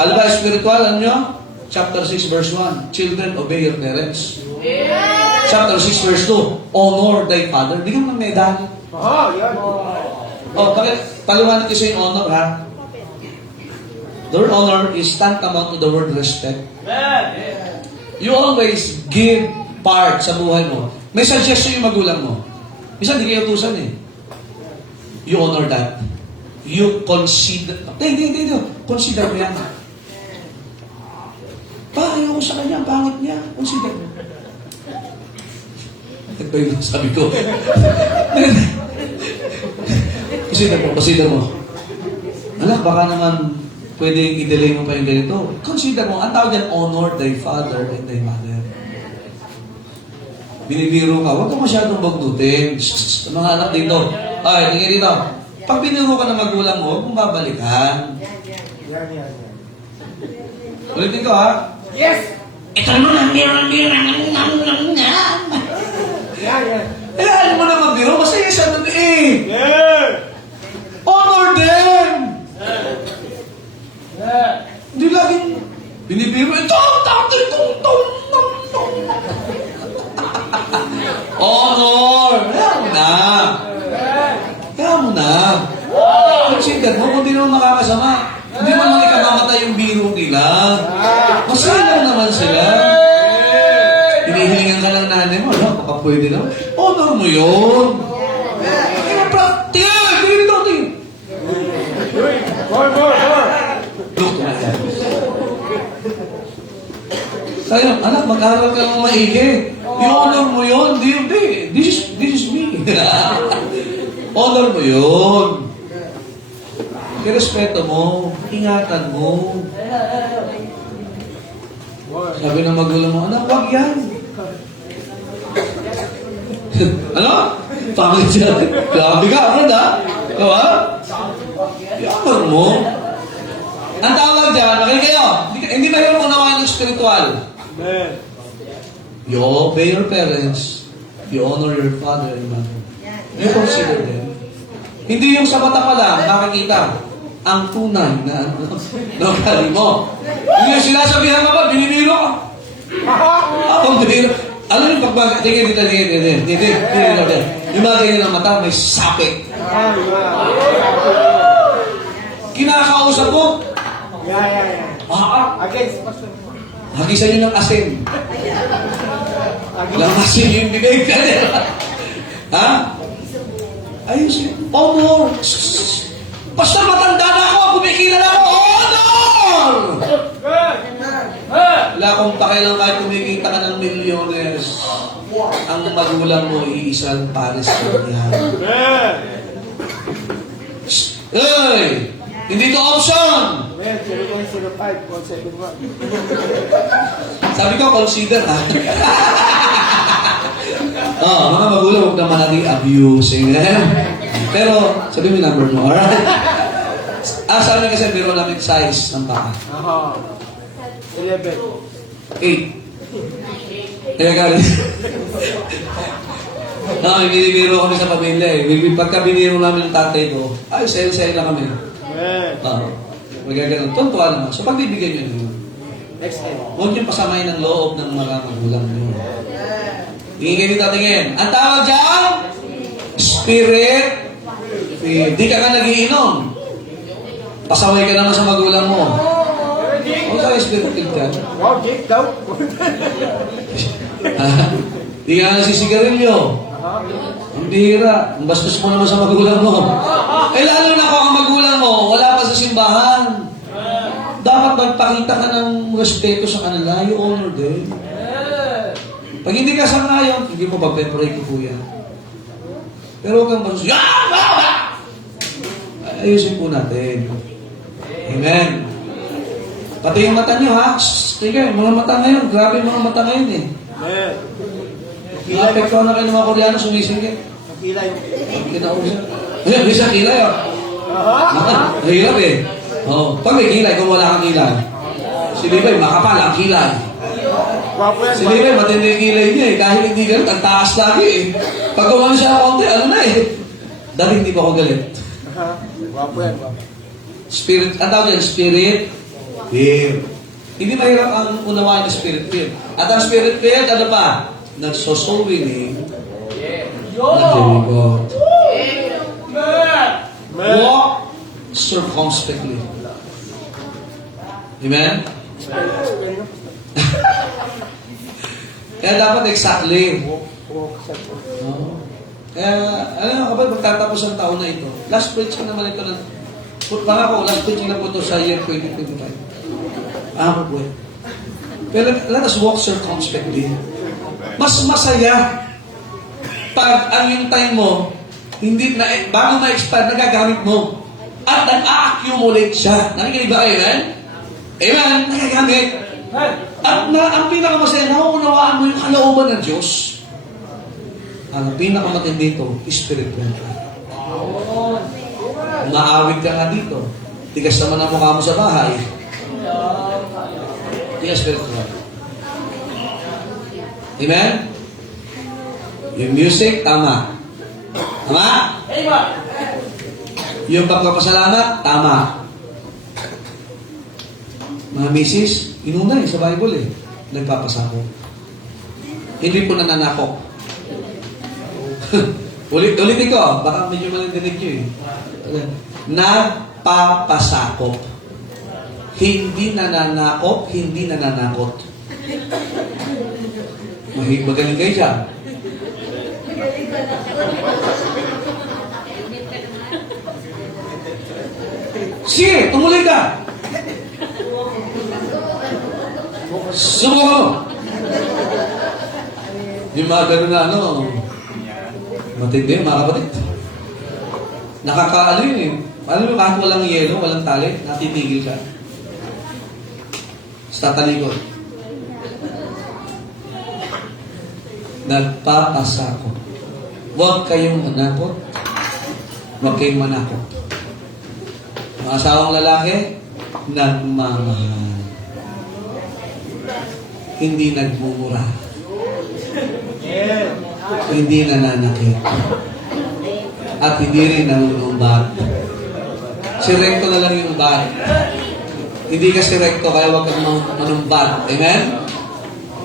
Alam ba spiritual? Ano nyo? Chapter 6 verse 1. Children, obey your parents. Chapter 6 verse 2. Honor thy father. Di ka naman medal. Aha, yan. Bakit? Paliwanag ko sa yung honor, ha? The word honor is tantamount to the word respect. You always give part sa buhay mo. May suggestion yung magulang mo. Minsan, di kayo utusan eh. You honor that. You consider. Hindi. Consider mo yan. Ayoko sa kanya, ang pangit niya. Consider mo. Ito yung sabi ko. Consider mo. Alam, baka naman pwedeng i-delay mo pa yung ganito. Consider mo, ang tawag yan, honor thy father and thy mother. Binibiro ka, huwag ka masyadong bagdutin. Mga anak dito. Ay, tingin dito. Pag biniro ka ng magulang mo, huwag mong babalikan. Yan. Ulitin ko ha. Yes! Ito mo lang, Yan. alam mo na magbiro, masaya siya nun eh. Yeah! Honor them! Yeah! Hindi laging binibiro, honor! Kaya mo na. Consider mo, kung di naman makakasama. Hindi mo naman ikamamatay yung biro nila. Masaya lang naman sila. Hinihilingan ka ng nanay mo, no? Baka pwede naman. Honor mo yun. Kaya practical! Tingin ito, tingin. More! Look na yan. Sayo, anak, mag-aral ka ng maigi. I-honor mo yun. Hindi. This is me. Honor mo yun. Kirespeto mo. Ingatan mo. Sabi ng magulang mo, anak, wag yan. Ano? Pangit siya. Grabe ka, Fred, ha? Ikaw, ha? I-honor mo. Ang tawag dyan, makinig kayo. Hindi mahirap unawain ng spiritual. Amen. You obey your parents. You honor your father and mother. You consider them. Hindi yung sa mata pa lang, nakikita ang tunay na ugali mo. Hindi yung sinasabihan ka ba, binibiro ka. Ang binibiro. Ano yung pagbaga? Tingin dito. Yung mga ganyan ng mata, may sapit. Kinakausap mo. Yeah. Against Pastor. Hagisan nyo ng asin. Lang asin yung bibig ka nila. Ha? Ayos. Oh, more. Pastor, matanda na ako. Kumikila na ako. Honor! Wala akong pakialam kahit kumikita ka ng millionaires. Ang magulang mo, iisang pares ka niya. Hey! Hindi to option! Amen. 0.05, 171. Sabi ko, consider ha. Mga magulang, huwag naman natin abusing. Pero, sabi mo yung number mo, alright? Sabi kasi, biro namin size ng paa. 11. 8. Kaya galing. Binibiro kami sa pamilya eh. Pagka biniro namin ng tatay ko, ay, sayo-sayo lang kami. Amen. Magaganon. Tuntua naman. So, pagbibigyan nyo yun. Next time. Huwag nyo pasamayin ng loob ng mga magulang nyo. Tingin dito, tingin. Ang tawag dyan? Spirit. Di ka nga nagiinom. Pasaway ka naman sa magulang mo. O sa spirit ka? Wow, Jake daw. Di ka nga nasisigarilyo. Ang bihira. Ang bastos mo naman sa magulang mo. Lalo na kung ang magulang mo, wala pa sa simbahan. Dapat magpakita ka ng respeto sa kanila. You honor them. Pag hindi ka sangayon, hindi mo pag-pray ko po yan. Pero huwag kang bastos. Ayusin po natin. Amen. Pati yung mata nyo, ha? Sige, mga mata ngayon. Grabe yung mga mata ngayon, eh. Amen. Nakapekto na kayo ng mga Koreano, sumisingit. Nakila yung... Kinausap. Ayan, may isang kilay, oh. Mahirap, eh. Pag may kilay, kung wala kang kilay. Si Libay, makapal ang kilay. Wapo yan. Si Libay, matindi yung kilay niya, eh. Kahit hindi ganun, ang taas lagi, eh. Pag kumano siya konti, ano na, eh. Dati hindi pa ako galit. Wapo yan, wapo. Spirit, ang tawag yan, spirit, fear. Hindi mahirap ang unawaan ng spirit fear. At ang spirit fear, ano pa? Nagsosoul winning. Nagdeligot. Walk circumspectly. Amen? Kaya dapat exactly. Kaya, kapag magtatapos ang taon na ito, last preaching naman ito ng, last preaching na po ito sa year 2025. Ako po eh. Pero let us walk circumspectly. Mas masaya pag ang yung time mo, hindi na, bago ma-expire, nagagamit mo. At nag-a-accumulate siya. Nakikinig ba kayo, amen? Amen? Nagagamit. At ang pinakamasaya, nauunawaan mo yung kalooban ng Diyos. Ang pinakamatindi dito, spiritual. Maawit ka nga dito. Tigas naman ang mukha mo sa bahay. Tigas spiritual. Amen? Yung music, tama. Tama? Yung pagpapasalamat, tama. Mga misis, inuna sa Bible eh. Nagpapasako. Hindi po nananakok. Ulitin ko, baka medyo malindinig nyo eh. Nagpapasakop. Hindi nananakop, hindi nananakot. Magaling kayo dyan. Sige, tumuloy ka. Subukan mo. Yung mga ganun na matindi, mga kapatid. Nakakaano yun eh. Alam mo, kahit walang yelo, walang tali, natitigil ka. Sa tatalikod. Nagpapasako. Huwag kayong manakot. Huwag kayong manakot. Mga asawang lalaki, nagmamahal. Hindi nagmumura. Hindi nananakit. At hindi rin nanunumbat. Si recto na lang yung bat. Hindi ka si recto, kaya huwag kang manumbat. Amen?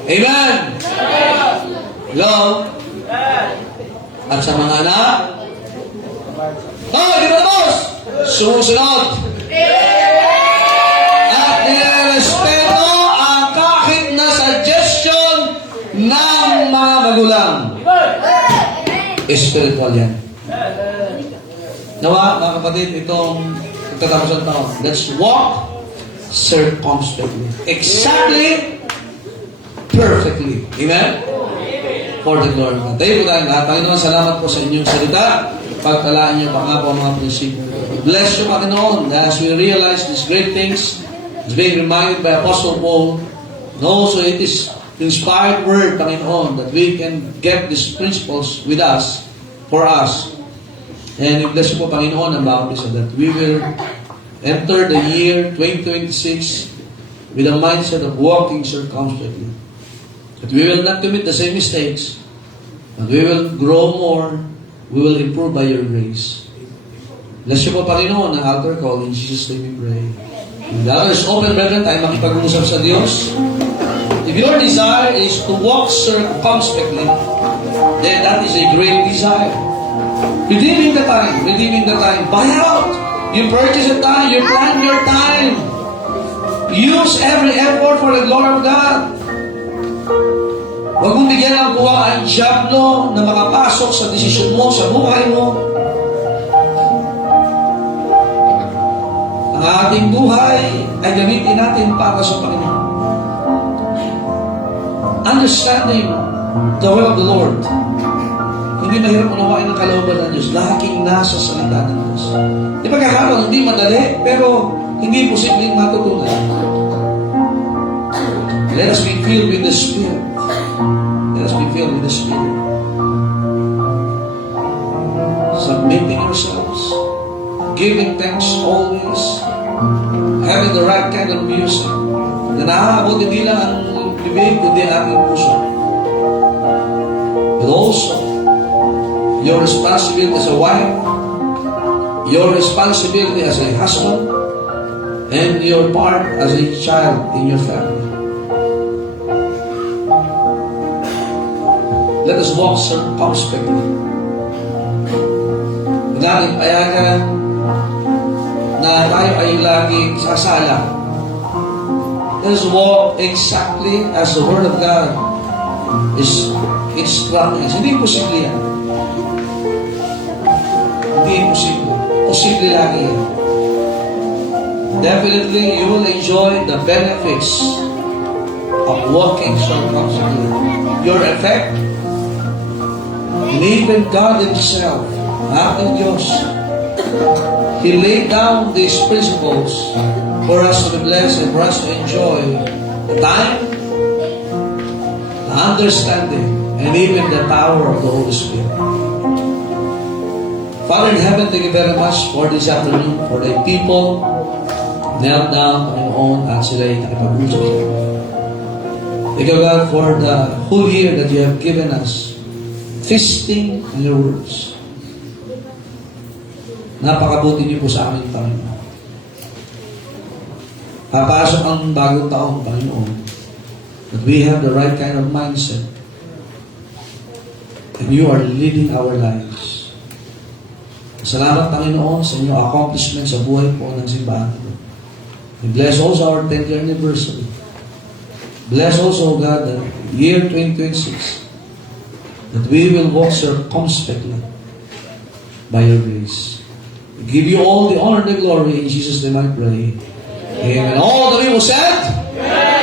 Amen! Hello? At sa mga anak? Hoy, di ba tapos? Sumusunod! At nilalabas magulang. Spiritual yan. Nawa, mga kapatid, itong pagtatapos ng taon, let's walk circumspectly. Exactly, perfectly. Amen? For the glory of God. Tayo po tayong lahat. Panginoon, salamat po sa inyong salita. Pagtalaan niyo pa nga po ang mga prinsipyo. Bless you, Panginoon, as we realize these great things. It's being reminded by Apostle Paul. And also, it is inspired word, Panginoon, that we can get these principles with us, for us. And we bless you po, Panginoon, ang bawat isa that we will enter the year 2026 with a mindset of walking circumspectly. That we will not commit the same mistakes, but we will grow more, we will improve by your grace. Bless you po, Panginoon, ang altar call. In Jesus' name we pray. The other is open, brethren, tayo makipag-usap sa Diyos. If your desire is to walk circumspectly, then that is a great desire. Redeeming the time, redeeming the time. Buy out. You purchase the time, you plan your time. Use every effort for the glory of God. Huwag mong bigyan ng buwang ang diablo na makapasok sa desisyon mo, sa buhay mo. Ang ating buhay ay gamitin natin para sa Panginoon. Understanding the will of the Lord. Hindi mahirap unawain ang kalooban ng Diyos. Laging nasa salita ng Diyos. Di ba kakaroon, hindi madali, pero hindi posibleng matutunan. Let us be filled with the Spirit. Let us be filled with the Spirit. Submitting ourselves, giving thanks always, having the right kind of music, na naaabot hindi lang ang bibig, kundi ang ating puso. But also, your responsibility as a wife, your responsibility as a husband, and your part as a child in your family. Let us walk circumspectly. Huwag natin payagan na tayo ay laging sasala. Let us walk exactly as the Word of God is instructing us. Hindi posible yan. Hindi imposible. Posible lagi yan. Definitely, you will enjoy the benefits of walking circumspectly. Your effect, and even God Himself, ating Diyos, He laid down these principles for us to be blessed and for us to enjoy the time, the understanding, and even the power of the Holy Spirit. Father in heaven, thank you very much for this afternoon, for the people knelt down, Panginoon, at sila'y nakipag-usap sa iyo. Thank you, God, for the whole year that you have given us, feasting on your words. Napakabuti niyo po sa amin, Panginoon. Papasok ang bagong taon, Panginoon, that we have the right kind of mindset, and you are leading our lives. Salamat, Panginoon, sa inyong accomplishment sa buhay po ng simbahan. And bless also our 10th year anniversary. Bless also, God, the year 2026, that we will walk circumspectly by your grace. We give you all the honor and the glory. In Jesus' name I pray. Amen. All the people said?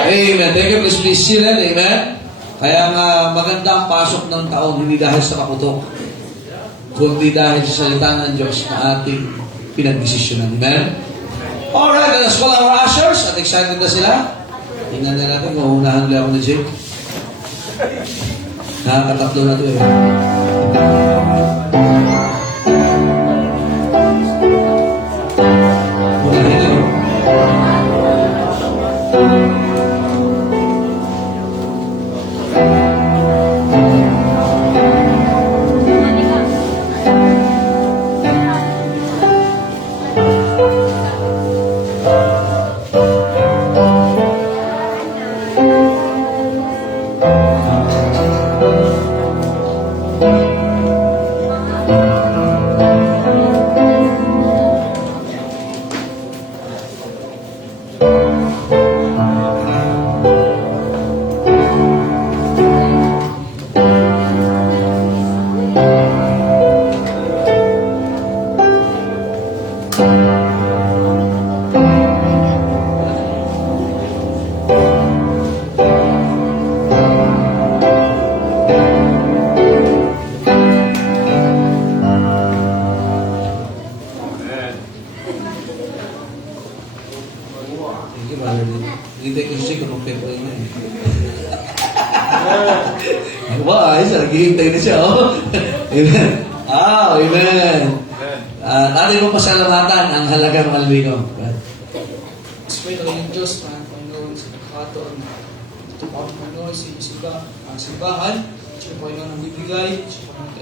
Amen. Thank you. Please be seated. Amen. Kaya nga maganda ang pasok ng taon, hindi dahil sa kaputok, kundi dahil sa salita ng Diyos na ating pinagdesisyonan. Amen? Alright, let us call our ushers. At excited na sila. Tingnan na natin kung unahan nila ako ni Jake. Nakakatatlo na ito eh. Unahin na yun. kasi kung pepper na eh. Wow, ayos, naghihintay na siya, oh. Amen. Amen. Natin mo pasalamatan ang halagang malwino. Spray na kayong Diyos, Panginoon, sa nakakataon. Ito po ang Panginoon, sa simbahan. Siya po Panginoon ang bibigay. Siya po ang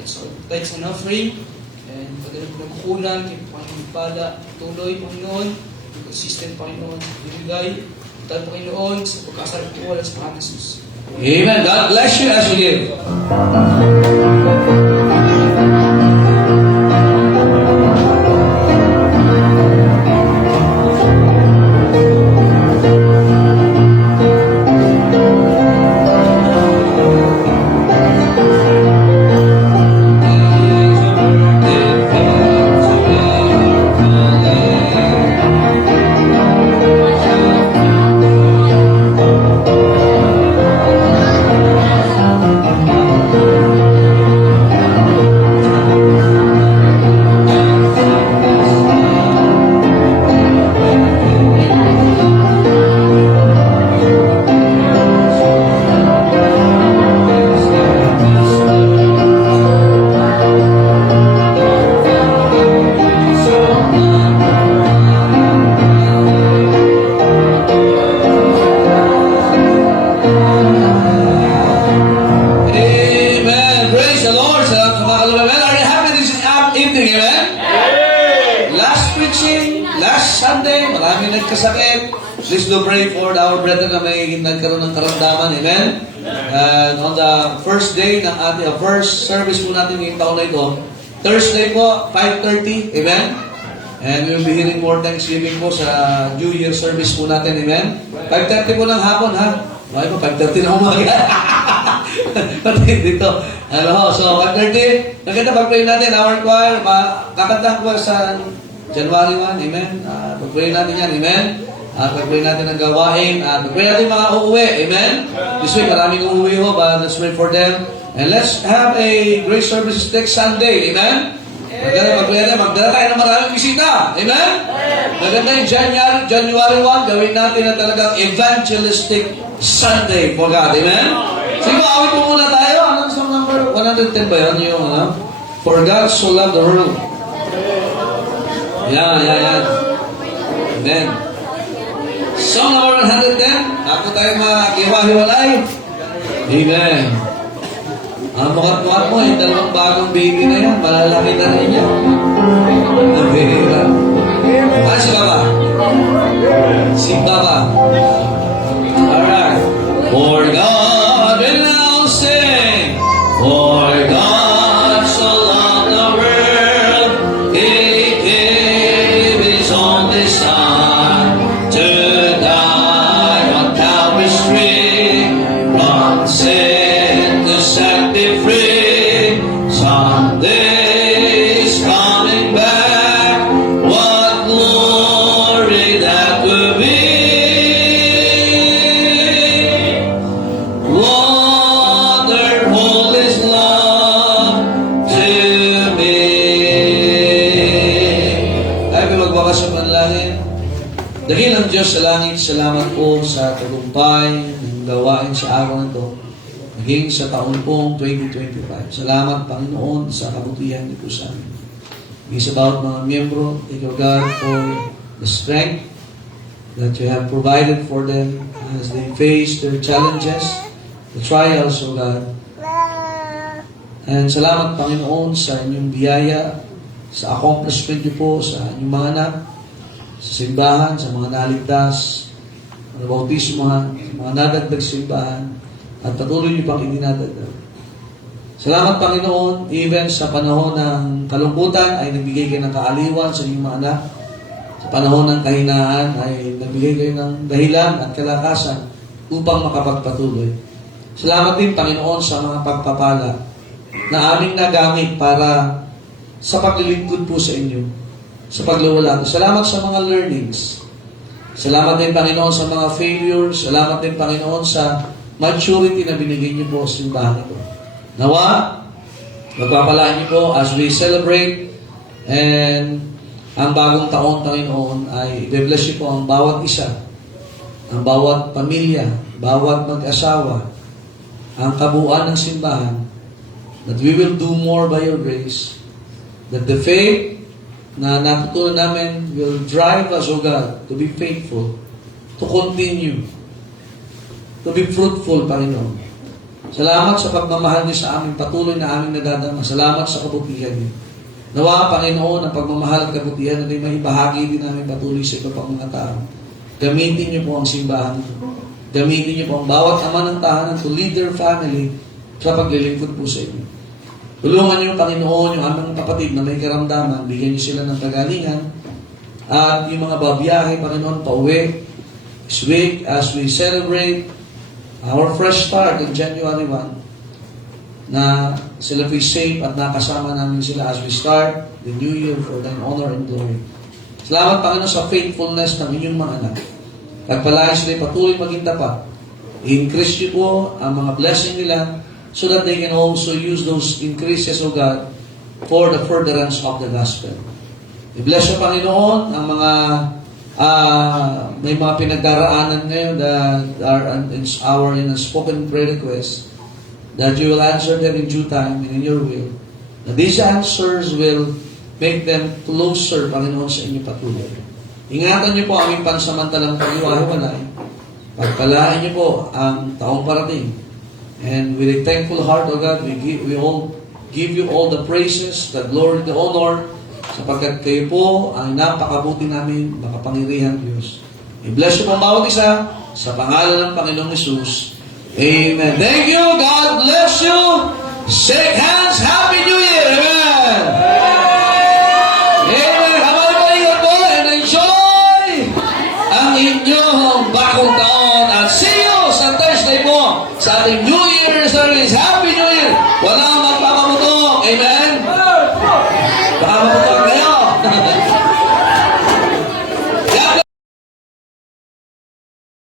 tithes and offering. And pagdating po ng kukunan, kayo po Panginoon pala. Tuloy, Panginoon. Consistent, Panginoon, bibigay. Tayo, Panginoon, sa pagkasarap po wala sa pangalan ng Jesus. Amen. God bless you as you give. Sunday, maraming nagkasakit. Please do pray for our brethren na may nagkaroon ng karamdaman. Amen? And on the first day ng ating first service po natin ngayong taon na ito, Thursday po, 5:30. Amen? And we'll be hearing more Thanksgiving po sa New Year service po natin. Amen? 5:30 po ng hapon, ha? Okay po, 5:30 na umaga. Pati dito. Ano, so 5:30. Maganda pag-pray natin, our choir. Kakanta ko sa January 1, amen? Pag-pray natin yan, amen? Pag-pray natin ang gawain. Pag-pray natin mga uuwi, amen? This week, maraming uuwi ho, but let's pray for them. And let's have a great service next Sunday, amen? Magdala tayo ng maraming bisita, amen? Maganda yung January 1, gawin natin na talagang evangelistic Sunday for God, amen? Sige, awit po muna tayo. Anong song number? 110 ba yan? Yung, For God so loved the world. Yan. Amen. Song number 110. Ako tayo mag-iwa-hiwalay. Amen. Ang mukat-mukat mo, yung dalawang bagong baby na yan, malalaki na rin yan. Nabihira. Si Baba. Si Baba. Alright. For God will now sing. For God so loved the world, He gave His only Son to die on Calvary's tree, from sin to set me free. Someday He's coming back. What glory that will be! Wonderful is love to me. Ay, magbakas sa panalangin. Dakilang Diyos sa langit, salamat po sa tagumpay ng gawain sa araw na ito, naging sa taon pong 2025. Salamat, Panginoon, sa kabutihan niyo po sa amin. Naging sa bawat mga miyembro, thank you, God, for the strength that you have provided for them as they face their challenges, the trials, O God. And salamat, Panginoon, sa inyong biyaya, sa accomplishment niyo po sa inyong mga anak, sa simbahan, sa mga naligtas, mga bautismohan, sa mga nadagdag simbahan, at patuloy niyo pang idinadagdag. Salamat, Panginoon, even sa panahon ng kalungkutan ay nagbigay kayo ng kaaliwan sa inyong mga anak. Sa panahon ng kahinaan ay nagbigay kayo ng dahilan at kalakasan upang makapagpatuloy. Salamat din, Panginoon, sa mga pagpapala na aming nagamit para sa paglilingkod po sa inyo, sa paglawala. Salamat sa mga learnings. Salamat din, Panginoon, sa mga failures. Salamat din, Panginoon, sa maturity na binigay niyo po sa simbahan ito. Nawa, magpapalaan niyo po as we celebrate and ang bagong taon, Panginoon, ay i-bless niyo po ang bawat isa. ang bawat pamilya, bawat mag-asawa, ang kabuuan ng simbahan, that we will do more by your grace, that the faith na natutunan namin will drive us, O God, to be faithful, to continue, to be fruitful, Panginoon. Salamat sa pagmamahal niyo sa amin, patuloy na aming nadadama. Salamat sa kabutihan niyo. Nawa, Panginoon, ang pagmamahal at kabutihan na may bahagi din namin patuloy sa iba pang mga tao. Gamitin niyo po ang simbahan. Gamitin niyo po ang bawat ama ng tahanan to lead their family sa paglilingkod po sa inyo. Tulungan niyo, Panginoon, yung aming kapatid na may karamdaman, bigyan niyo sila ng kagalingan, at yung mga babiyahe, Panginoon, pauwi this week as we celebrate our fresh start on January 1, na sila be safe at nakasama namin sila as we start the new year for thine honor and glory. Salamat, Panginoon, sa faithfulness ng inyong mga anak. Pagpalain sila patuloy maging tapat. I-increase niyo po ang mga blessing nila so that they can also use those increases, O God, for the furtherance of the gospel. I-bless niyo, Panginoon, ang mga may mga pinagdaraanan ngayon that are in our spoken prayer request, that you will answer them in due time and in your will. That these answers will make them closer, Panginoon, sa inyo patuloy. Ingatan niyo po ang aming pansamantalang pag-iwahiwalay. Pagpalaan niyo po ang taong parating. And with a thankful heart, O God, we give you all the praises, the glory, the honor, sapagkat kayo po ang napakabuti namin, makapangyarihan Diyos. I-bless you po ang bawat isa sa pangalan ng Panginoong Hesus. Amen. Thank you. God bless you. Shake hands. Happy New Year. Amen. Amen. Habang po and enjoy ang inyong bagong taon. At see you sa Thursday po sa ating New Year service. Happy